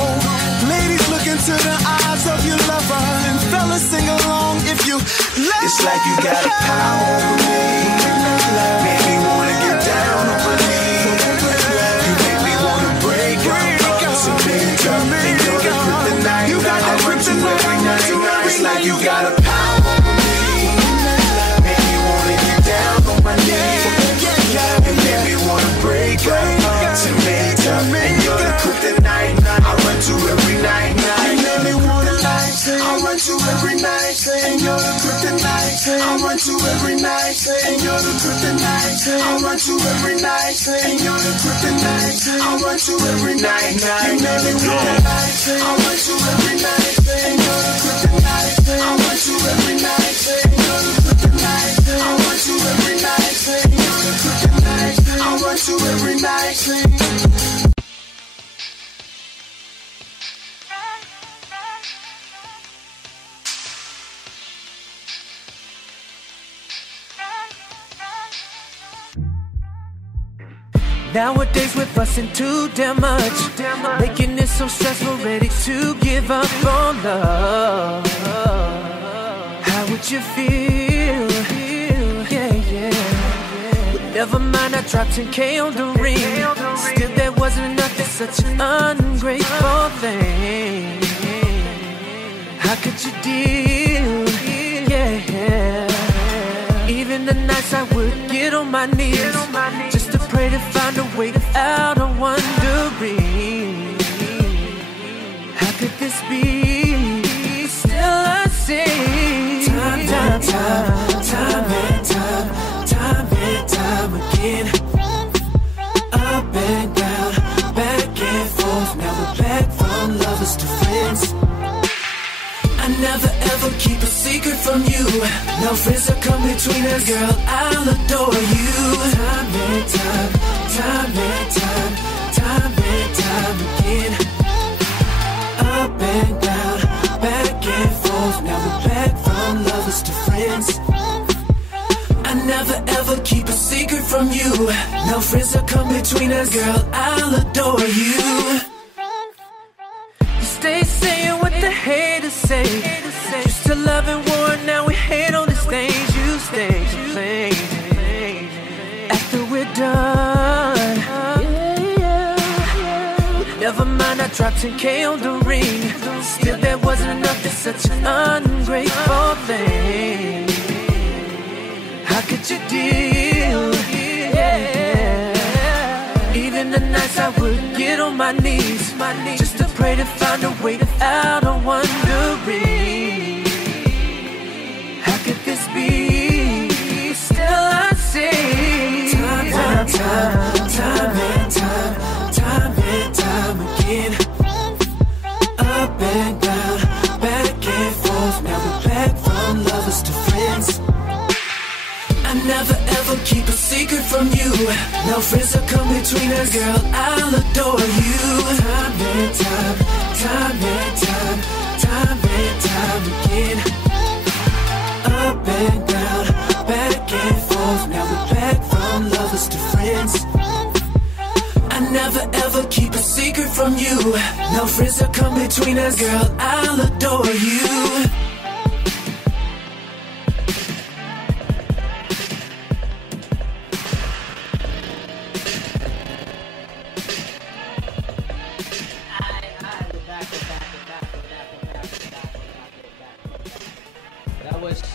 Ladies, look into the eyes of your lover, and fellas, sing along if you love. It's like you got a power over me. Make me wanna get down on my knees. You make me wanna break up to make up, and you're the kryptonite. You got that kryptonite every night. It's like you got a power over me. Make me wanna get down on my knees. You make me wanna break up to make up, and you're the kryptonite I run to every night. You make me wanna I run to every night, and you're the kryptonite. I run to every night, and you're the kryptonite. I run to every night, and you're the kryptonite. I run to every night. You make me wanna I run to every night, and you're the kryptonite. I run to every night, and you're the kryptonite. Nowadays we're fussing too damn much, making it so stressful, ready to give up on love. How would you feel? Yeah, yeah. But never mind, I dropped 10K on the ring. Still there wasn't enough, it's such an ungrateful thing. How could you deal? Yeah. Even the nights I would get on my knees just to pray to find a way out, I'm wondering, how could this be? Still I say, time and time again, up and down, back and forth. Now we're back from lovers to friends. I never ever keep a secret from you. No friends that come between us, girl, I'll adore you. Time and time again, up and down, back and forth. Now we're back from lovers to friends. I never ever keep a secret from you. No friends that come between us, girl, I'll adore you. You stay saying what the haters say. Used to love and war, now we hate on these things. You stay complaining after we're done. But never mind, I dropped 10K on the ring. Still there wasn't enough, it's such an ungrateful thing. How could you deal? Yeah. Even the nights I would get on my knees just to pray to find a way out, I'm wondering, how could this be? Still I say, time and time again, up and down, back and forth. Now we're back from lovers to friends. I never ever keep a secret from you. No friends that come between us, girl, I'll adore you. Time and time again, up and down, back and forth. Now we're back from lovers to friends. I never ever keep a secret from you. No friends that come between us, girl, I'll adore you.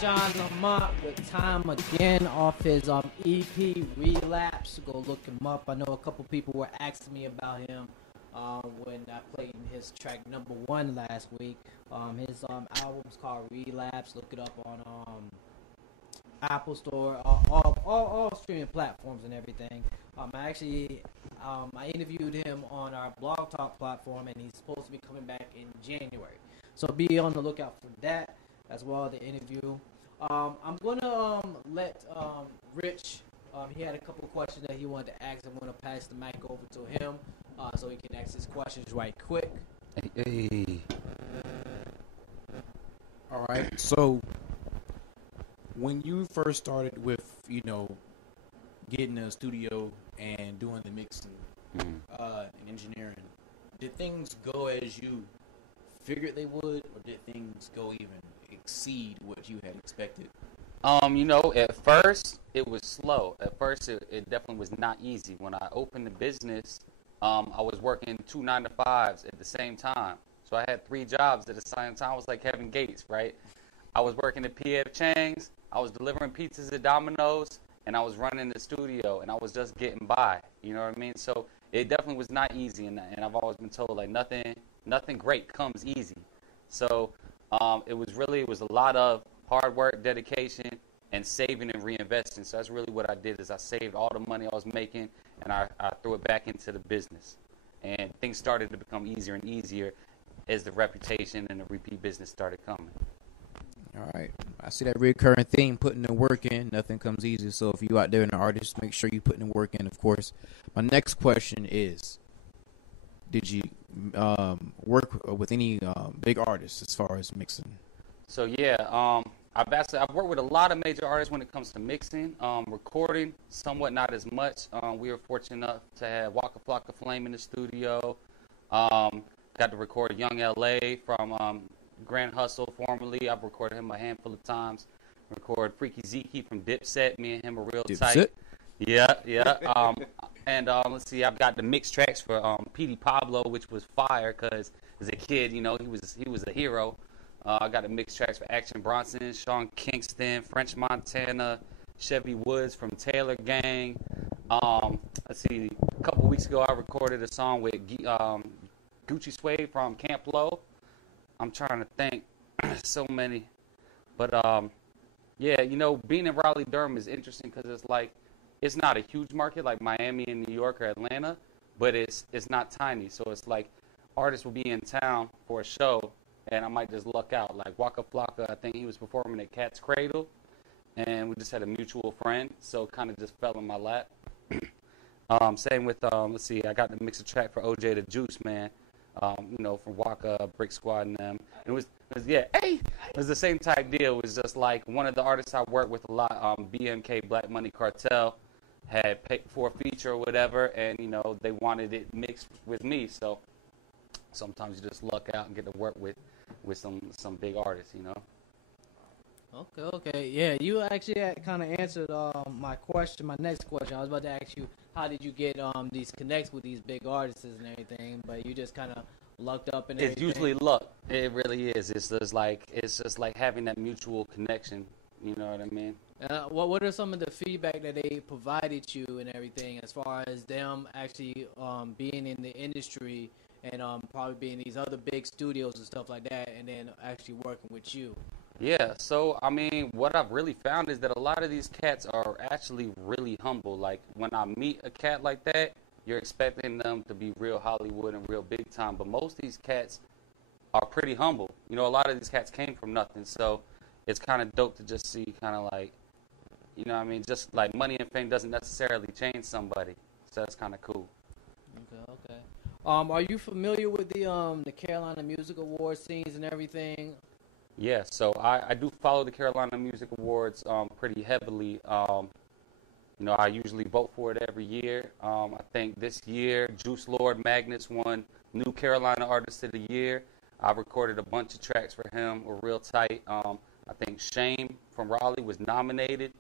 Sean Lamont with Time Again off his EP Relapse. Go look him up. I know a couple people were asking me about him when I played his track #1 last week. His album's called Relapse. Look it up on Apple Store, all streaming platforms and everything. I interviewed him on our Blog Talk platform, and he's supposed to be coming back in January. So be on the lookout for that, as well as the interview. I'm going to let Rich, he had a couple questions that he wanted to ask. I'm going to pass the mic over to him so he can ask his questions right quick. Hey. All right, so when you first started with, getting a studio and doing the mixing and engineering, did things go as you figured they would, or did things go even exceed what you had expected? At first it was slow. At first it definitely was not easy. When I opened the business, I was working 2 9-to-5s at the same time. So I had 3 jobs at the same time. I was like Kevin Gates, right? I was working at P.F. Chang's, I was delivering pizzas at Domino's, and I was running the studio, and I was just getting by. You know what I mean? So it definitely was not easy, and I've always been told, like, nothing great comes easy. So it was a lot of hard work, dedication, and saving and reinvesting. So that's really what I did, is I saved all the money I was making, and I threw it back into the business. And things started to become easier and easier as the reputation and the repeat business started coming. All right. I see that recurring theme, putting the work in. Nothing comes easy. So if you out there an artist, make sure you putting the work in, of course. My next question is, did you work with any big artists as far as mixing? So, yeah, I've worked with a lot of major artists when it comes to mixing, recording, somewhat not as much. We were fortunate enough to have Waka Flocka Flame in the studio. Got to record Young LA from Grand Hustle formerly. I've recorded him a handful of times. Record Freaky Zeke from Dipset. Me and him are real tight. Yeah. And let's see, I've got the mix tracks for P.D. Pablo, which was fire because as a kid, he was a hero. I got the mix tracks for Action Bronson, Sean Kingston, French Montana, Chevy Woods from Taylor Gang. Let's see, a couple weeks ago I recorded a song with Gucci Suede from Camp Low. I'm trying to think, so many. But yeah, being in Raleigh-Durham is interesting because it's not a huge market like Miami and New York or Atlanta, but it's not tiny. So it's like artists will be in town for a show, and I might just luck out. Like Waka Flocka, I think he was performing at Cat's Cradle, and we just had a mutual friend, so it kind of just fell in my lap. Same with, let's see, I got the mixer track for OJ the Juice Man, from Waka, Brick Squad, and them. It was the same type deal. It was just like one of the artists I worked with a lot, BMK, Black Money Cartel, had paid for a feature or whatever, and, they wanted it mixed with me, so sometimes you just luck out and get to work with some big artists, Okay. Yeah, you actually kind of answered my next question. I was about to ask you, how did you get these connects with these big artists and everything, but you just kind of lucked up and everything. It's usually luck. It really is. It's just like having that mutual connection. You know what I mean? What are some of the feedback that they provided you and everything as far as them actually being in the industry and probably being in these other big studios and stuff like that, and then actually working with you? Yeah, so, I mean, what I've really found is that a lot of these cats are actually really humble. Like, when I meet a cat like that, you're expecting them to be real Hollywood and real big time, but most of these cats are pretty humble. A lot of these cats came from nothing, so it's kind of dope to just see kind of like, just like money and fame doesn't necessarily change somebody, so that's kind of cool. Okay. Are you familiar with the Carolina Music Awards scenes and everything? Yeah, so I do follow the Carolina Music Awards pretty heavily. I usually vote for it every year. I think this year, Juice Lord Magnus won New Carolina Artist of the Year. I recorded a bunch of tracks for him. We're real tight. I think Shame from Raleigh was nominated.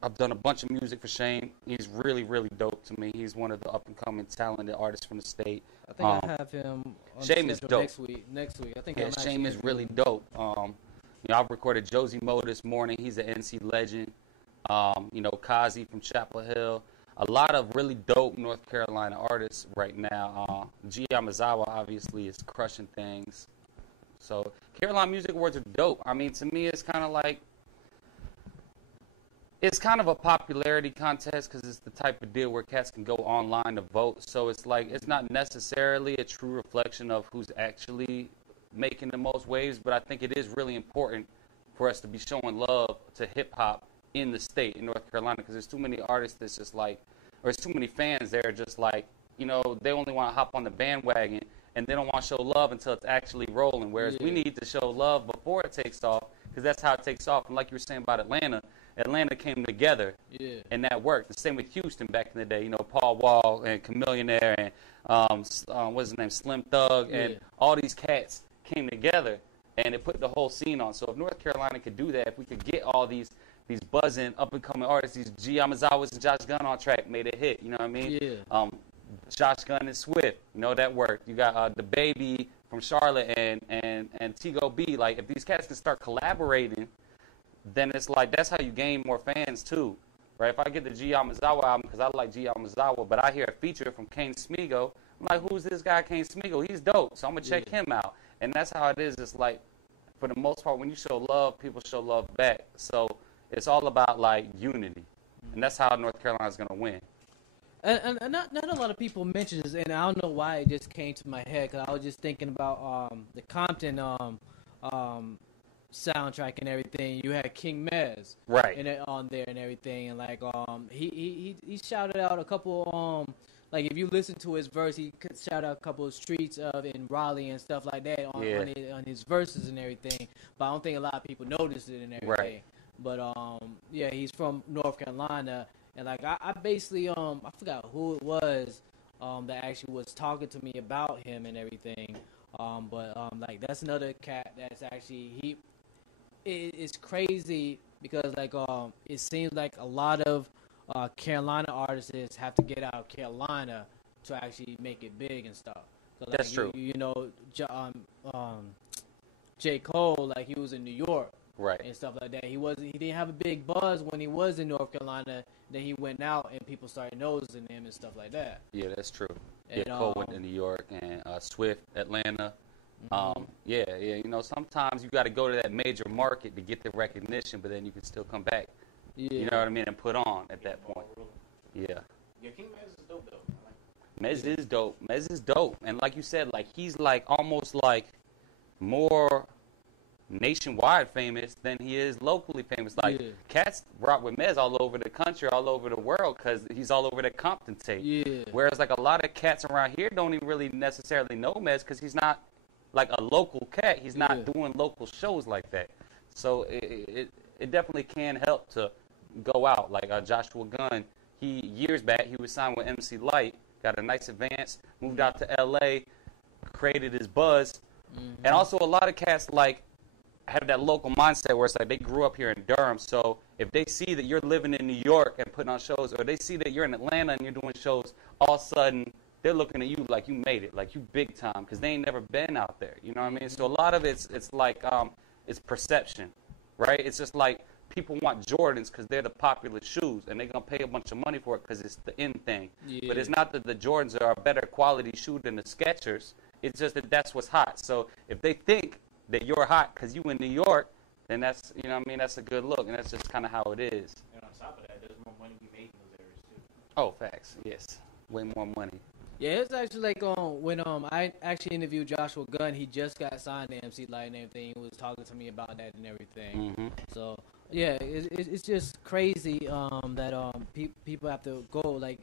I've done a bunch of music for Shame. He's really, really dope to me. He's one of the up-and-coming talented artists from the state. I think I have him on Shame is dope. Next week. I think Shame is really dope. I've recorded Josie Mo this morning. He's an NC legend. Kazi from Chapel Hill. A lot of really dope North Carolina artists right now. G. Yamazawa obviously is crushing things. So Carolina Music Awards are dope. I mean, to me, it's kind of like, it's kind of a popularity contest because it's the type of deal where cats can go online to vote. So it's like, it's not necessarily a true reflection of who's actually making the most waves, but I think it is really important for us to be showing love to hip-hop in the state, in North Carolina, because there's too many artists that's just like, or there's too many fans there just like, they only want to hop on the bandwagon and they don't want to show love until it's actually rolling, whereas we need to show love before it takes off, because that's how it takes off. And like you were saying about Atlanta came together, and that worked. The same with Houston back in the day. Paul Wall and Chamillionaire and what's his name, Slim Thug, and all these cats came together, and it put the whole scene on. So if North Carolina could do that, if we could get all these buzzing up-and-coming artists, these G. Yamazawas and Josh Gunn on track, made a hit. You know what I mean? Yeah. Josh Gunn and Swift, that worked. You got the Baby from Charlotte and Tigo B. Like, if these cats can start collaborating, then it's like, that's how you gain more fans too, right? If I get the G. Yamazawa album, because I like G. Yamazawa, but I hear a feature from Kane Smigo, I'm like, who's this guy, Kane Smigo? He's dope, so I'm going to check him out. And that's how it is. It's like, for the most part, when you show love, people show love back. So it's all about, like, unity. And that's how North Carolina's going to win. And not a lot of people mention this, and I don't know why it just came to my head, because I was just thinking about the Compton soundtrack and everything. You had King Mez right on there and everything, and like he shouted out a couple like if you listen to his verse, he could shout out a couple of streets in Raleigh and stuff like that on his verses and everything. But I don't think a lot of people noticed it and everything. Right. But yeah, he's from North Carolina, and like I basically I forgot who it was that actually was talking to me about him and everything. But like that's another cat that's actually it's crazy because like it seems like a lot of Carolina artists have to get out of Carolina to actually make it big and stuff. So, like, That's true. You know, J. Cole, like he was in New York, right, and stuff like that. He didn't have a big buzz when he was in North Carolina. Then he went out and people started noticing him and stuff like that. Yeah, that's true. And, Yeah, Cole went to New York and Swift, Atlanta. Yeah. You know, sometimes you got to go to that major market to get the recognition, but then you can still come back. Yeah. You know what I mean, and put on at that point. Yeah. Yeah, King Mez is dope though. Mez is dope. Mez is dope, and like you said, like he's like almost like more nationwide famous than he is locally famous. Like cats rock with Mez all over the country, all over the world, because he's all over the Compton tape. Yeah. Whereas like a lot of cats around here don't even really necessarily know Mez because he's not like a local cat. He's not doing local shows like that. So it definitely can help to go out. Like Joshua Gunn, years back he was signed with MC Lyte, got a nice advance, moved out to LA, created his buzz, and also a lot of cats like have that local mindset where it's like they grew up here in Durham. So if they see that you're living in New York and putting on shows, or they see that you're in Atlanta and you're doing shows, all of a sudden they're looking at you like you made it, like you big time, because they ain't never been out there. You know what I mean? So a lot of it's like it's perception, right? It's just like people want Jordans because they're the popular shoes, and they're going to pay a bunch of money for it because it's the in thing. Yeah. But it's not that the Jordans are a better quality shoe than the Skechers. It's just that that's what's hot. So if they think that you're hot because you in New York, then that's, you know what I mean, that's a good look, and that's just kind of how it is. And on top of that, there's more money to be made in those areas too. Oh, facts. Yes. Way more money. Yeah, it's actually like when I actually interviewed Joshua Gunn, he just got signed to MC Lyte and everything. He was talking to me about that and everything. So yeah, it's just crazy that people have to go like,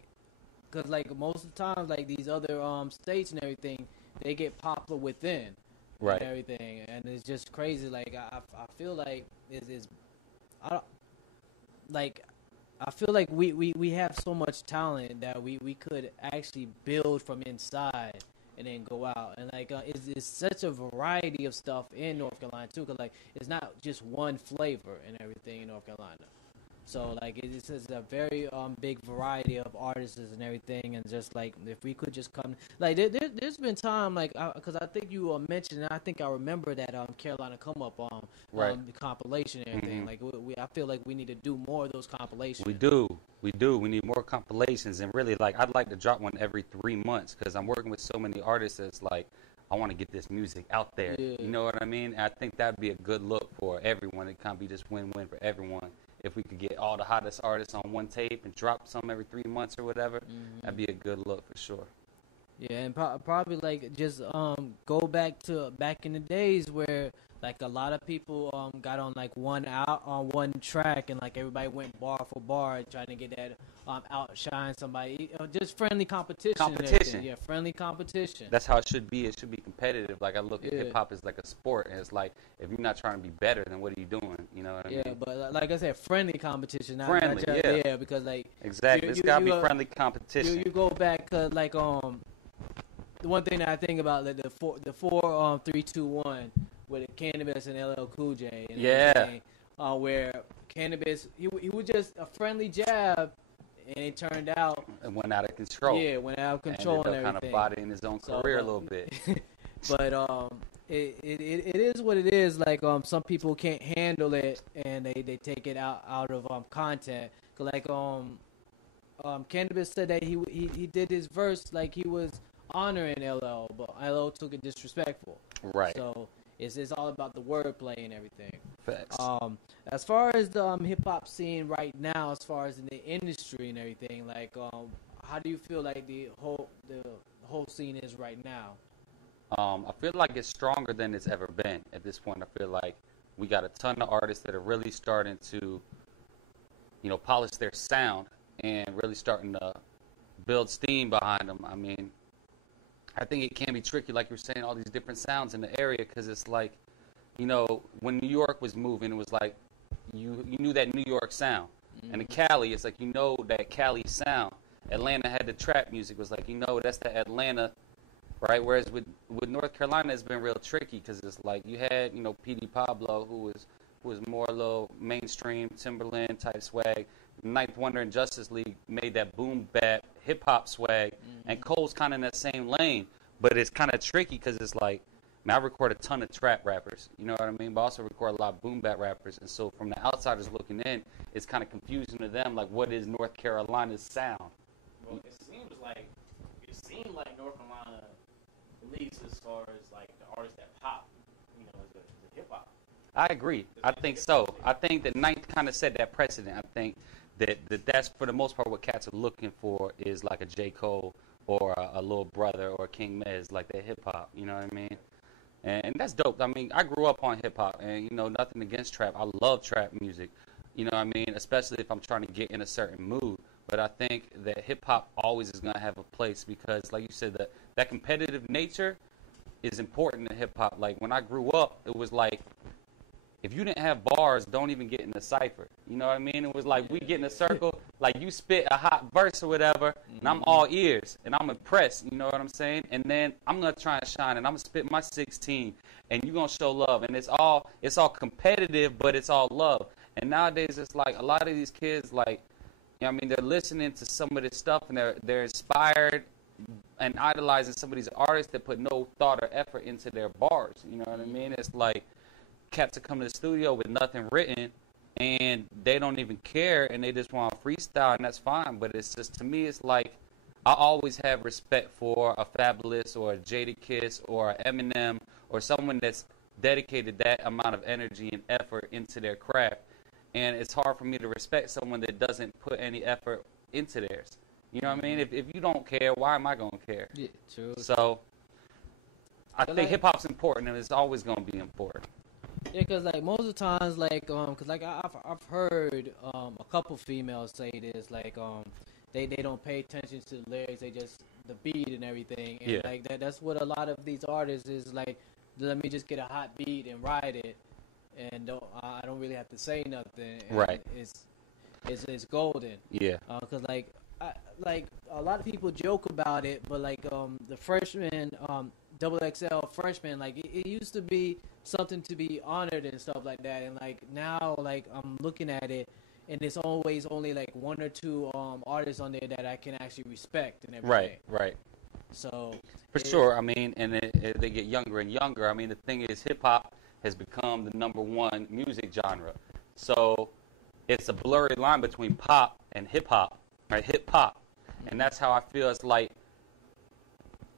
cause like most of the time like these other states and everything, they get popular within. Right. And everything, and it's just crazy. Like I feel like I feel like we have so much talent that we could actually build from inside and then go out. And like it's such a variety of stuff in North Carolina too, because like it's not just one flavor and everything in North Carolina. So like it's a very big variety of artists and everything, and just like if we could just come like there's been time like because I think you mentioned, and I think I remember that Carolina Come Up right. The compilation and everything. Like I feel like we need to do more of those compilations. We do. We need more compilations, and really like I'd like to drop one every 3 months because I'm working with so many artists that's like I want to get this music out there. Yeah. You know what I mean? I think that'd be a good look for everyone. It can't be just win-win for everyone. If we could get all the hottest artists on one tape and drop some every 3 months or whatever, that'd be a good look for sure. Yeah, and probably like just go back in the days where like a lot of people got on like one track, and like everybody went bar for bar trying to get that outshine somebody. Just friendly competition. Yeah, friendly competition. That's how it should be. It should be competitive. Like I look at hip hop as like a sport, and it's like if you're not trying to be better, then what are you doing? You know what I mean? Yeah, but like I said, friendly competition. Friendly, yeah, because like exactly, it's gotta be friendly competition. You go back like the one thing that I think about like the 4 3 2 1 with Cannabis and LL Cool J and everything, where Cannabis he was just a friendly jab, and it turned out it went out of control. Yeah, went out of control and everything. Kind of bodying his own career a little bit. But it is what it is. Like some people can't handle it, and they take it out of content. Like Cannabis said that he did his verse like he was honoring LL, but LL took it disrespectful. Right. So it's all about the wordplay and everything. Facts. As far as the hip hop scene right now, as far as in the industry and everything, like how do you feel like the whole scene is right now? I feel like it's stronger than it's ever been at this point. I feel like we got a ton of artists that are really starting to, polish their sound and really starting to build steam behind them. I mean, I think it can be tricky, like you're saying, all these different sounds in the area, because it's like, you know, when New York was moving, it was like you knew that New York sound. And in Cali, it's like you know that Cali sound. Atlanta had the trap music. It was like, you know, that's the Atlanta, right? Whereas with North Carolina, it's been real tricky because it's like you had, you know, P.D. Pablo, who was more a little mainstream Timberland type swag. Ninth Wonder and Justice League made that boom bap hip hop swag, and Cole's kind of in that same lane. But it's kind of tricky because it's like, I record a ton of trap rappers, you know what I mean? But I also record a lot of boom bap rappers. And so from the outsiders looking in, it's kind of confusing to them, like, what is North Carolina's sound? Well, it seemed like North Carolina, at least as far as like the artists that pop, you know, is a hip hop. I agree. I think so. I think that Ninth kind of set that precedent. I think that's for the most part what cats are looking for is like a J. Cole or a Lil Brother or King Mez, like that hip hop. You know what I mean? And that's dope. I mean, I grew up on hip hop, and you know, nothing against trap. I love trap music. You know what I mean? Especially if I'm trying to get in a certain mood. But I think that hip hop always is gonna have a place because, like you said, that competitive nature is important in hip hop. Like when I grew up, it was like, if you didn't have bars, don't even get in the cipher. You know what I mean? It was like we get in a circle, like you spit a hot verse or whatever, and I'm all ears, and I'm impressed. You know what I'm saying? And then I'm gonna try and shine, and I'm gonna spit my 16, and you're gonna show love, and it's all competitive, but it's all love. And nowadays, it's like a lot of these kids, like, you know what I mean, they're listening to some of this stuff, and they're inspired and idolizing some of these artists that put no thought or effort into their bars. You know what I mean? It's like cats that come to the studio with nothing written, and they don't even care, and they just want to freestyle, and that's fine. But it's just, to me, it's like I always have respect for a Fabulous or a Jadakiss or a Eminem or someone that's dedicated that amount of energy and effort into their craft. And it's hard for me to respect someone that doesn't put any effort into theirs. You know what I mean? If you don't care, why am I going to care? Yeah, true. So I think hip-hop's important, and it's always going to be important. Yeah, because, like, most of the times, like, because, like, I've heard a couple females say this, like, they don't pay attention to the lyrics, they just, the beat and everything. And, like, that's what a lot of these artists is, like, let me just get a hot beat and ride it, and I don't really have to say nothing. And right. It's golden. Yeah. Because, like a lot of people joke about it, but, like, the freshman, double XL freshman, like it used to be something to be honored and stuff like that, and like now, like I'm looking at it, and it's always only like one or two artists on there that I can actually respect and everything. Right. So for sure, I mean, and they get younger and younger. I mean, the thing is, hip hop has become the #1 music genre, so it's a blurry line between pop and hip hop, right? Hip hop, and that's how I feel. It's like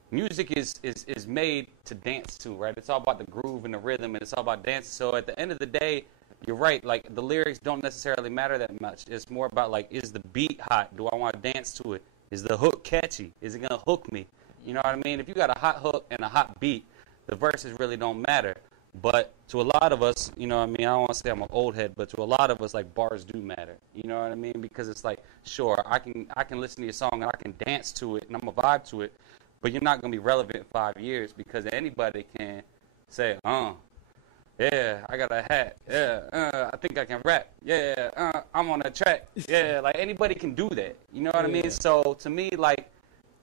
music is made to dance to, right? It's all about the groove and the rhythm, and it's all about dancing. So at the end of the day, you're right. Like, the lyrics don't necessarily matter that much. It's more about, like, is the beat hot? Do I want to dance to it? Is the hook catchy? Is it going to hook me? You know what I mean? If you got a hot hook and a hot beat, the verses really don't matter. But to a lot of us, you know what I mean? I don't want to say I'm an old head, but to a lot of us, like, bars do matter. You know what I mean? Because it's like, sure, I can listen to your song and I can dance to it and I'm going to vibe to it. But you're not going to be relevant in 5 years because anybody can say, yeah, I got a hat. Yeah, I think I can rap. Yeah, I'm on a track. Yeah, like anybody can do that. You know what I mean? So to me, like,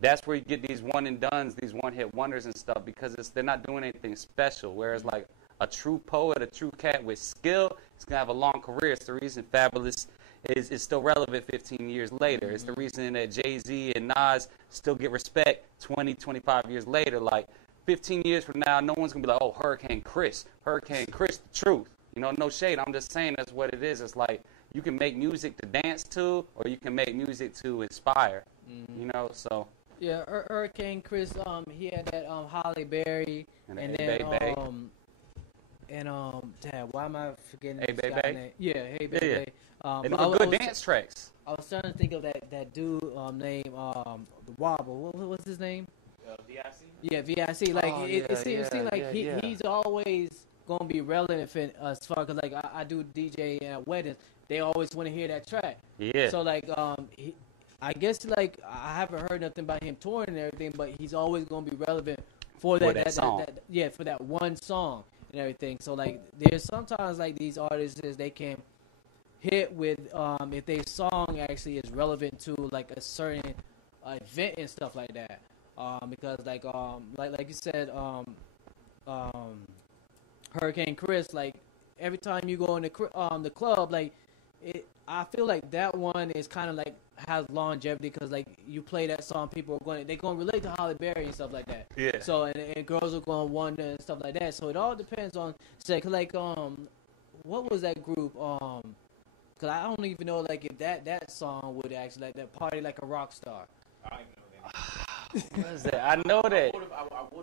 that's where you get these one and dones, these one-hit wonders and stuff because they're not doing anything special. Whereas, like, a true poet, a true cat with skill, is going to have a long career. It's the reason Fabulous is still relevant 15 years later. It's the reason that Jay-Z and Nas still get respect 20, 25 years later. Like, 15 years from now, no one's going to be like, oh, Hurricane Chris, the truth. You know, no shade. I'm just saying that's what it is. It's like you can make music to dance to or you can make music to inspire, you know, so. Yeah, Hurricane Chris, he had that Holly Berry, and then damn, why am I forgetting this guy's name? Yeah, Hey Baby. And they were good dance tracks. I was trying to think of that dude named the Wobble. What was his name? VIC. Yeah, VIC. Like it seems like he's always gonna be relevant as far as like I do DJ at weddings. They always want to hear that track. Yeah. So like I guess like I haven't heard nothing about him touring and everything, but he's always gonna be relevant for that song. For that one song and everything. So like, there's sometimes like these artists they can hit with if their song actually is relevant to like a certain event and stuff like that. Because like you said, Hurricane Chris, like every time you go in the club, like I feel like that one is kind of like has longevity because like you play that song, people are they're going to relate to Halle Berry and stuff like that. Yeah. So and girls are going to wonder and stuff like that. So it all depends on like what was that group because I don't even know like if that song would actually like that Party Like a Rock Star. I don't even know that. What is that? I know that.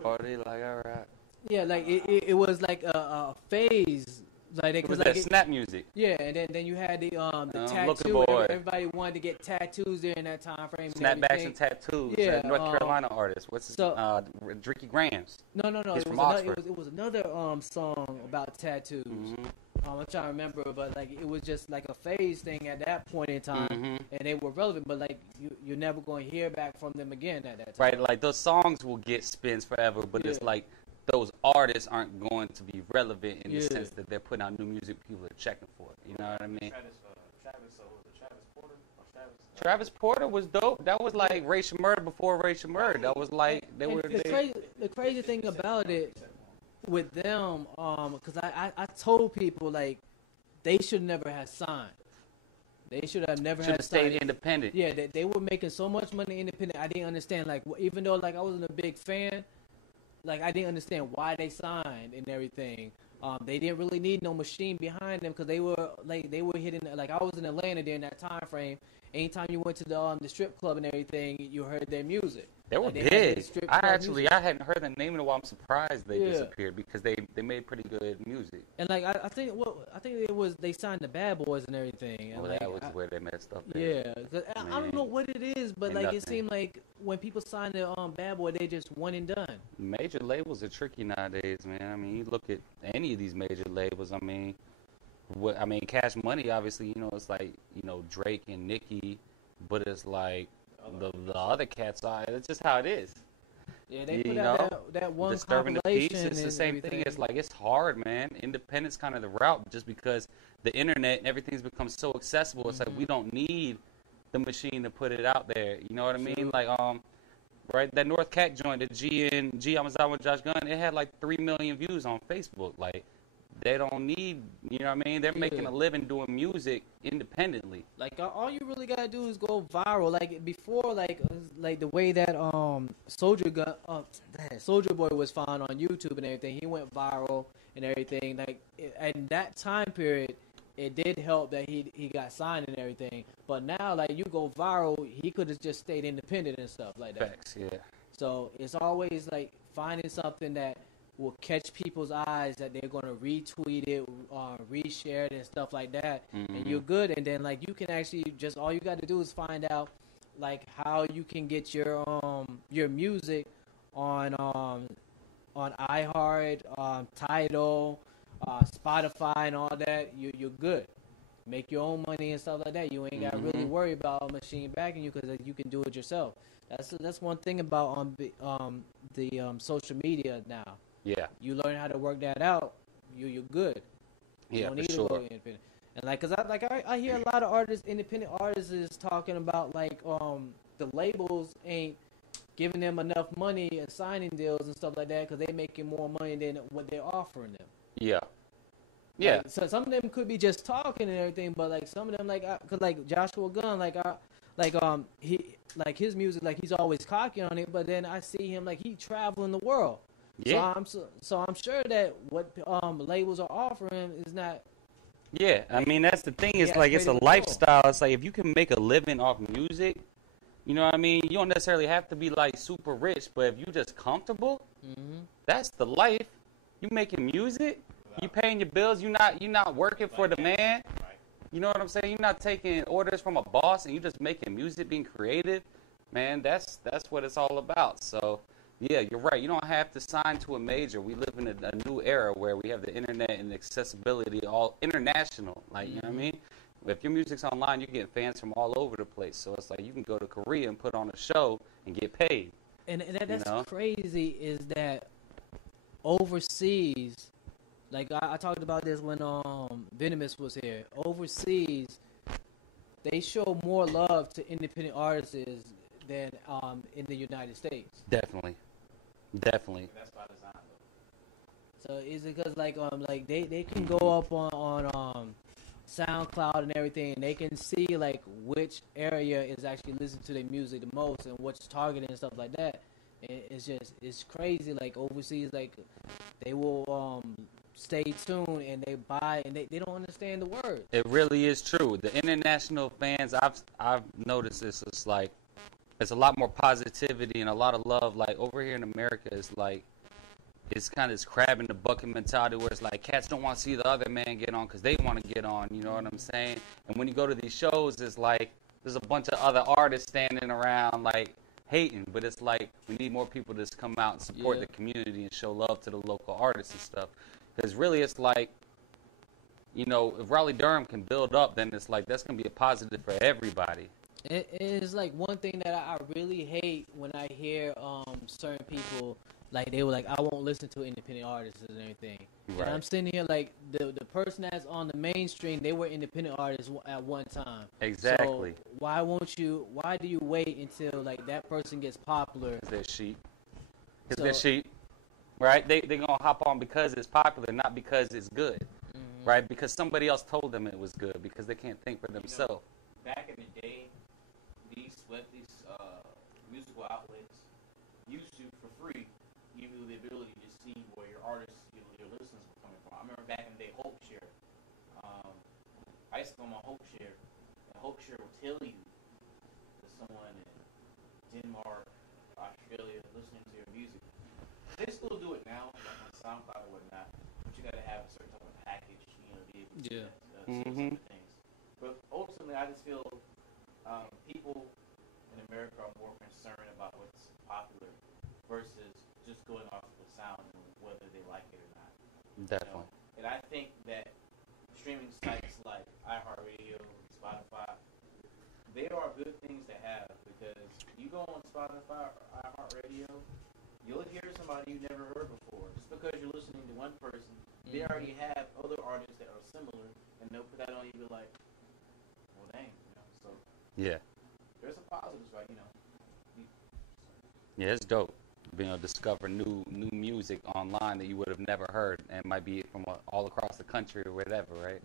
Party like a rock. Yeah, like it was like a phase. Like it was like snap music. Yeah, and then you had the tattoo. Everybody wanted to get tattoos during that time frame. Snapbacks and tattoos. Yeah, North Carolina artist. What's his Dricky Grams. No. He's from Oxford. It was another song about tattoos. Mm-hmm. I'm trying to remember, but like it was just like a phase thing at that point in time, and they were relevant. But like you're never going to hear back from them again at that time. Right, like those songs will get spins forever, but it's like those artists aren't going to be relevant in the sense that they're putting out new music people are checking for. You know what I mean? Travis Porter was dope. That was like Ray Shamurda before Ray Shamurda. That was like the crazy thing about it with them, because I told people like they should never have signed. They should have never had stayed independent. Yeah, they were making so much money independent. I didn't understand like even though like I wasn't a big fan. Like, I didn't understand why they signed and everything. They didn't really need no machine behind them because they were hitting, like, I was in Atlanta during that time frame. Anytime you went to the strip club and everything, you heard their music. They were big. I hadn't heard the name in a while. I'm surprised they disappeared because they made pretty good music. And like I think it was they signed the Bad Boys and everything. And well, that was where they messed up. Yeah, I don't know what it is, but like it seemed like when people signed the Bad Boy, they just one and done. Major labels are tricky nowadays, man. I mean, you look at any of these major labels. I mean, Cash Money, obviously, it's like Drake and Nicki, but it's like. The other cats are. It's just how it is. Yeah, they put out that one Disturbing the Peace. It's the same everything. thing. It's like it's hard, man. Independent's kind of the route, just because the internet and everything's become so accessible. It's like we don't need the machine to put it out there. You know what I mean? Like right, that North Cat joint, the G Amazawa with Josh Gunn, it had like 3 million views on Facebook. Like. They don't need, you know what I mean? They're making a living doing music independently. Like all you really gotta do is go viral. Like before, like the way that Soldier Boy was found on YouTube and everything. He went viral and everything. Like in that time period, it did help that he got signed and everything. But now, like you go viral, he could have just stayed independent and stuff like that. Facts, yeah. So it's always like finding something that will catch people's eyes, that they're going to retweet it, reshare it and stuff like that, and you're good. And then like you can actually just all you got to do is find out like how you can get your music on iHeart, Tidal, Spotify and all that. You're good. Make your own money and stuff like that. You ain't got to really worry about a machine backing you because you can do it yourself. That's one thing about the social media now. Yeah. You learn how to work that out, you're good. You don't need to go independent. And like, cause I hear a lot of independent artists is talking about like the labels ain't giving them enough money and signing deals and stuff like that because they making more money than what they're offering them. Yeah. Yeah. Like, so some of them could be just talking and everything, but like some of them cause like Joshua Gunn, he like his music, like he's always cocky on it, but then I see him like he traveling the world. Yeah. So I'm sure that what labels are offering is not. Yeah, I mean that's the thing. It's like it's a lifestyle. It's like if you can make a living off music, you know what I mean. You don't necessarily have to be like super rich, but if you just comfortable, that's the life. You making music, you paying your bills. You're not working for the man. You know what I'm saying? You're not taking orders from a boss, and you just making music, being creative. Man, that's what it's all about. So. Yeah, you're right. You don't have to sign to a major. We live in a new era where we have the internet and accessibility all international. Like, you know what I mean? if your music's online, you get fans from all over the place. So it's like you can go to Korea and put on a show and get paid. And that's crazy is that overseas, like I talked about this when Venomous was here. Overseas, they show more love to independent artists than in the United States. Definitely. That's by design, though. So is it because like they can go up on SoundCloud and everything, and they can see like which area is actually listening to their music the most and what's targeted and stuff like that. It's crazy. Like overseas, like they will stay tuned and they buy and they don't understand the words. It really is true. The international fans, I've noticed this. It's like there's a lot more positivity and a lot of love. Like over here in America, it's like it's kind of this crab in the bucket mentality where it's like cats don't want to see the other man get on because they want to get on. You know what I'm saying? And when you go to these shows, it's like there's a bunch of other artists standing around like hating, but it's like we need more people to just come out and support the community and show love to the local artists and stuff. Because really, it's like, you know, if Raleigh Durham can build up, then it's like that's gonna be a positive for everybody. It is like one thing that I really hate when I hear certain people like they were like I won't listen to independent artists and everything. Right. And I'm sitting here like the person that's on the mainstream, they were independent artists at one time. Exactly. So why do you wait until like that person gets popular? Because they're sheep. Because they're sheep. Right? They're going to hop on because it's popular, not because it's good. Mm-hmm. Right? Because somebody else told them it was good because they can't think for themselves. Back in the day, these musical outlets used to, for free, give you the ability to see where your artists, your listeners were coming from. I remember back in the day, Hope Share. I used to go on my Hope Share, and Hope Share will tell you that someone in Denmark, Australia, listening to your music. They still do it now, like on SoundCloud or whatnot, but you got to have a certain type of package, you know, to be able to do certain things. But ultimately, I just feel people in America are more concerned about what's popular versus just going off of the sound and whether they like it or not. Definitely. You know? And I think that streaming sites like iHeartRadio, Spotify, they are good things to have because you go on Spotify or iHeartRadio, you'll hear somebody you never heard before. Just because you're listening to one person, they already have other artists that are similar, and they'll put that on you. Be like, well, dang, you know. So there's some positives, right? You know. Yeah, it's dope. Being able to discover new music online that you would have never heard, and might be from all across the country or whatever, right?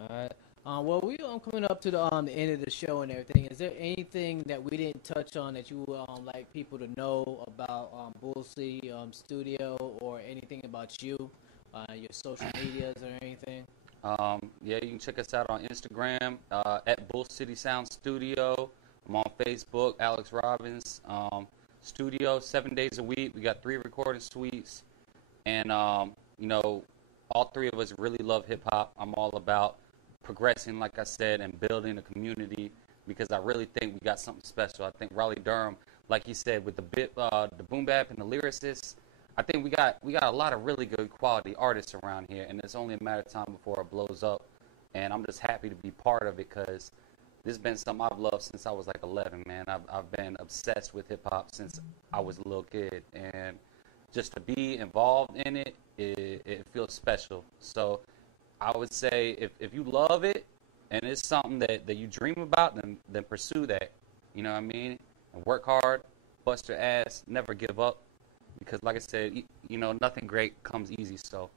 All right. Well, we coming up to the end of the show and everything. Is there anything that we didn't touch on that you like people to know about Bull City Studio or anything about you, your social medias or anything? Yeah, you can check us out on Instagram at Bull City Sound Studio. I'm on Facebook, Alex Robbins Studio, 7 days a week. We got 3 recording suites, and you know, all 3 of us really love hip hop. I'm all about progressing, like I said, and building a community because I really think we got something special. I think Raleigh Durham, like you said, with the boom bap and the lyricists, I think we got a lot of really good quality artists around here, and it's only a matter of time before it blows up. And I'm just happy to be part of it because this has been something I've loved since I was like 11, man. I've been obsessed with hip hop since I was a little kid, and just to be involved in it, it feels special. So I would say if you love it and it's something that you dream about, then pursue that. You know what I mean? And work hard, bust your ass, never give up. Because like I said, you know, nothing great comes easy. So,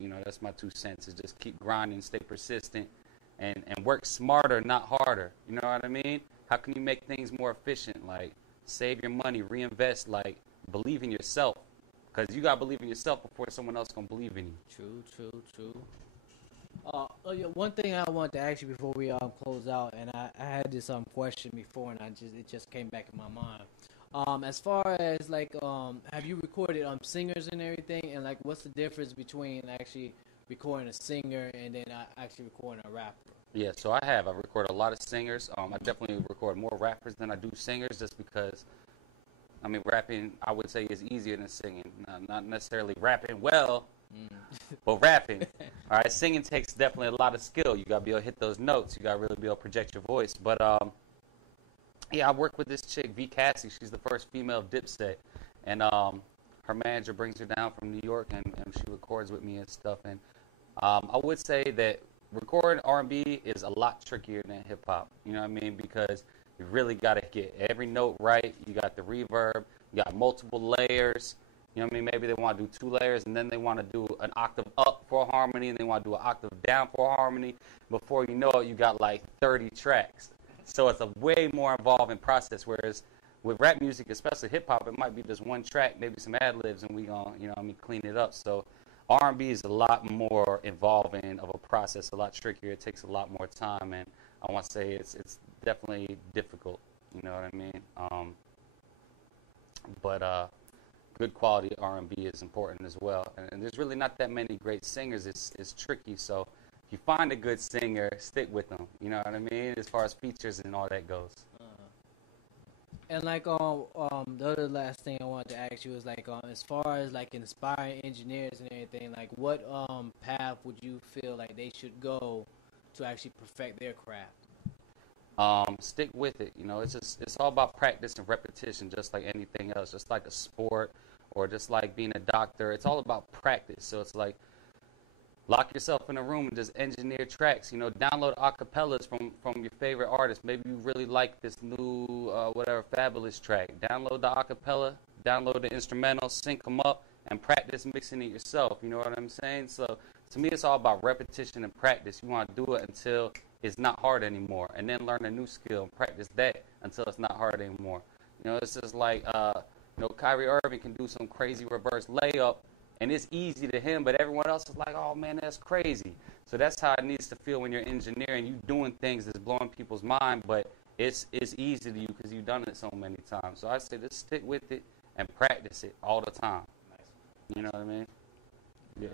you know, that's my 2 cents is just keep grinding, stay persistent, and work smarter, not harder. You know what I mean? How can you make things more efficient? Like, save your money, reinvest, like, believe in yourself. Because you got to believe in yourself before someone else going to believe in you. True. One thing I wanted to ask you before we close out, and I had this question before, and it just came back in my mind. As far as like, have you recorded singers and everything, and like, what's the difference between actually recording a singer and then actually recording a rapper? Yeah, so I record a lot of singers. I definitely record more rappers than I do singers, just because, I mean, rapping I would say is easier than singing. Not necessarily rapping well, But rapping, all right, singing takes definitely a lot of skill. You gotta be able to hit those notes. You gotta really be able to project your voice. But yeah, I work with this chick, V. Cassie. She's the first female of Dipset, and her manager brings her down from New York, and she records with me and stuff. And I would say that recording R&B is a lot trickier than hip hop. You know what I mean? Because you really gotta get every note right. You got the reverb. You got multiple layers. You know what I mean? Maybe they want to do 2 layers, and then they want to do an octave up for a harmony, and they want to do an octave down for a harmony. Before you know it, you got like 30 tracks. So it's a way more involving process, whereas with rap music, especially hip-hop, it might be just one track, maybe some ad-libs, and we gonna, you know what I mean, clean it up. So R&B is a lot more involving of a process, a lot trickier. It takes a lot more time, and I want to say it's definitely difficult. You know what I mean? But good quality R&B is important as well. And there's really not that many great singers. It's tricky. So if you find a good singer, stick with them. You know what I mean? As far as features and all that goes. And like the other last thing I wanted to ask you is like as far as like inspiring engineers and everything, like what path would you feel like they should go to actually perfect their craft? Stick with it. You know, it's all about practice and repetition, just like anything else, just like a sport or just like being a doctor. It's all about practice. So it's like lock yourself in a room and just engineer tracks. You know, download acapellas from your favorite artist. Maybe you really like this new whatever Fabulous track. Download the acapella, download the instrumental, sync them up, and practice mixing it yourself. You know what I'm saying? So to me, it's all about repetition and practice. You want to do it until it's not hard anymore, and then learn a new skill and practice that until it's not hard anymore. You know, it's just like, you know, Kyrie Irving can do some crazy reverse layup, and it's easy to him, but everyone else is like, oh, man, that's crazy. So that's how it needs to feel when you're engineering. You doing things that's blowing people's mind, but it's easy to you because you've done it so many times. So I say just stick with it and practice it all the time. You know what I mean? Yeah.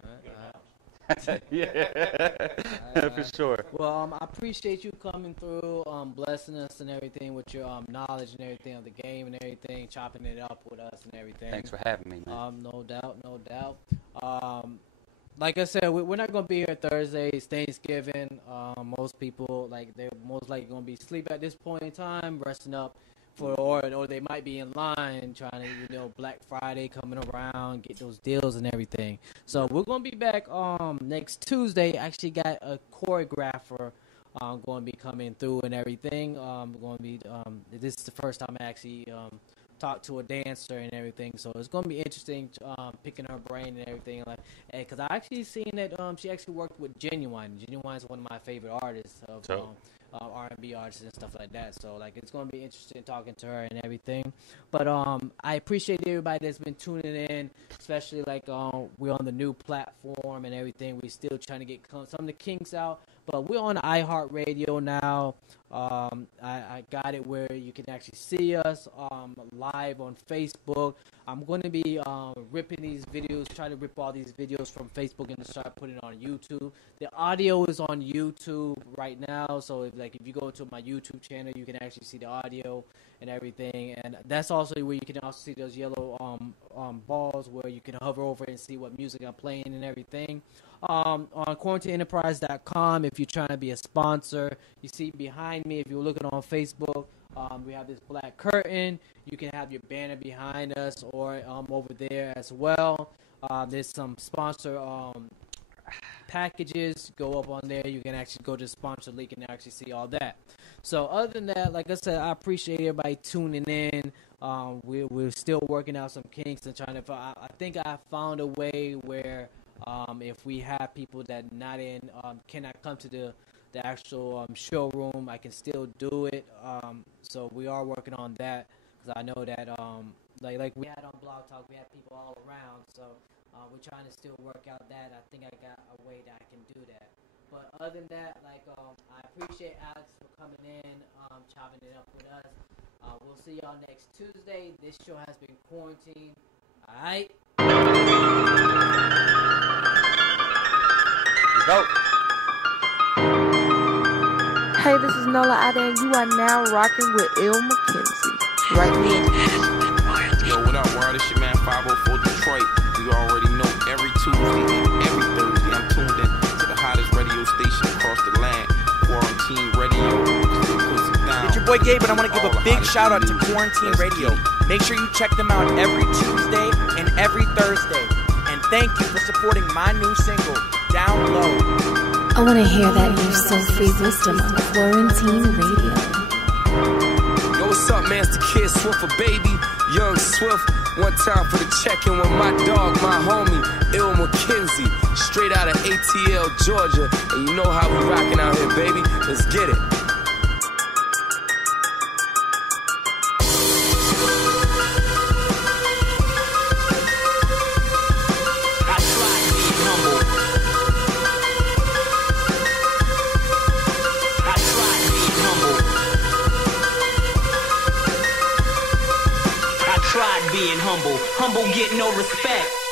Yeah, for sure. Well, I appreciate you coming through, blessing us and everything with your knowledge and everything of the game and everything, chopping it up with us and everything. Thanks for having me, man. No doubt. Like I said, we're not gonna be here Thursday. It's Thanksgiving. Most people they're most likely gonna be asleep at this point in time, resting up. Or they might be in line trying to, you know, Black Friday coming around, get those deals and everything. So we're going to be back next Tuesday. Actually got a choreographer going to be coming through and everything. We're going to be this is the first time I actually talked to a dancer and everything. So it's going to be interesting picking her brain and everything. Because I actually seen that she actually worked with Genuine. Genuine is one of my favorite artists of R&B artists and stuff like that. So it's going to be interesting talking to her and everything. But I appreciate everybody that's been tuning in, especially we're on the new platform and everything. We're still trying to get some of the kinks out, but we're on IHeartRadio now. I got it where you can actually see us live on Facebook. I'm going to be ripping these videos, trying to rip all these videos from Facebook and start putting it on YouTube. The audio is on YouTube right now, so if you go to my YouTube channel, you can actually see the audio and everything. And that's also where you can also see those yellow balls where you can hover over and see what music I'm playing and everything. On QuarantineEnterprise.com, if you're trying to be a sponsor, you see behind me, if you're looking on Facebook, we have this black curtain. You can have your banner behind us or over there as well. There's some sponsor packages. Go up on there. You can actually go to the sponsor link and actually see all that. So other than that, like I said, I appreciate everybody tuning in. We're still working out some kinks and trying to. I think I found a way where if we have people that not in cannot come to the actual showroom, I can still do it. So we are working on that because I know that like we had on Blog Talk, we had people all around. So we're trying to still work out that. I think I got a way that I can do that. But other than that, I appreciate Alex for coming in, chopping it up with us. We'll see y'all next Tuesday. This show has been quarantined. All right. Let's go. Hey, this is Nola Ada, and you are now rocking with Il McKenzie. Right here. Yo, what up, world? It's your man 504 Detroit. You already know every Tuesday. boy Gabe, and I want to give a big shout out to Quarantine Radio. Make sure you check them out every Tuesday and every Thursday. And thank you for supporting my new single, Down Low. I want to hear that new soul-free wisdom on Quarantine Radio. Yo, what's up, man? It's the Kid Swift, a baby, Young Swift. One time for the check-in with my dog, my homie, Il McKenzie. Straight out of ATL, Georgia. And you know how we rocking out here, baby. Let's get it. Being humble, humble get no respect.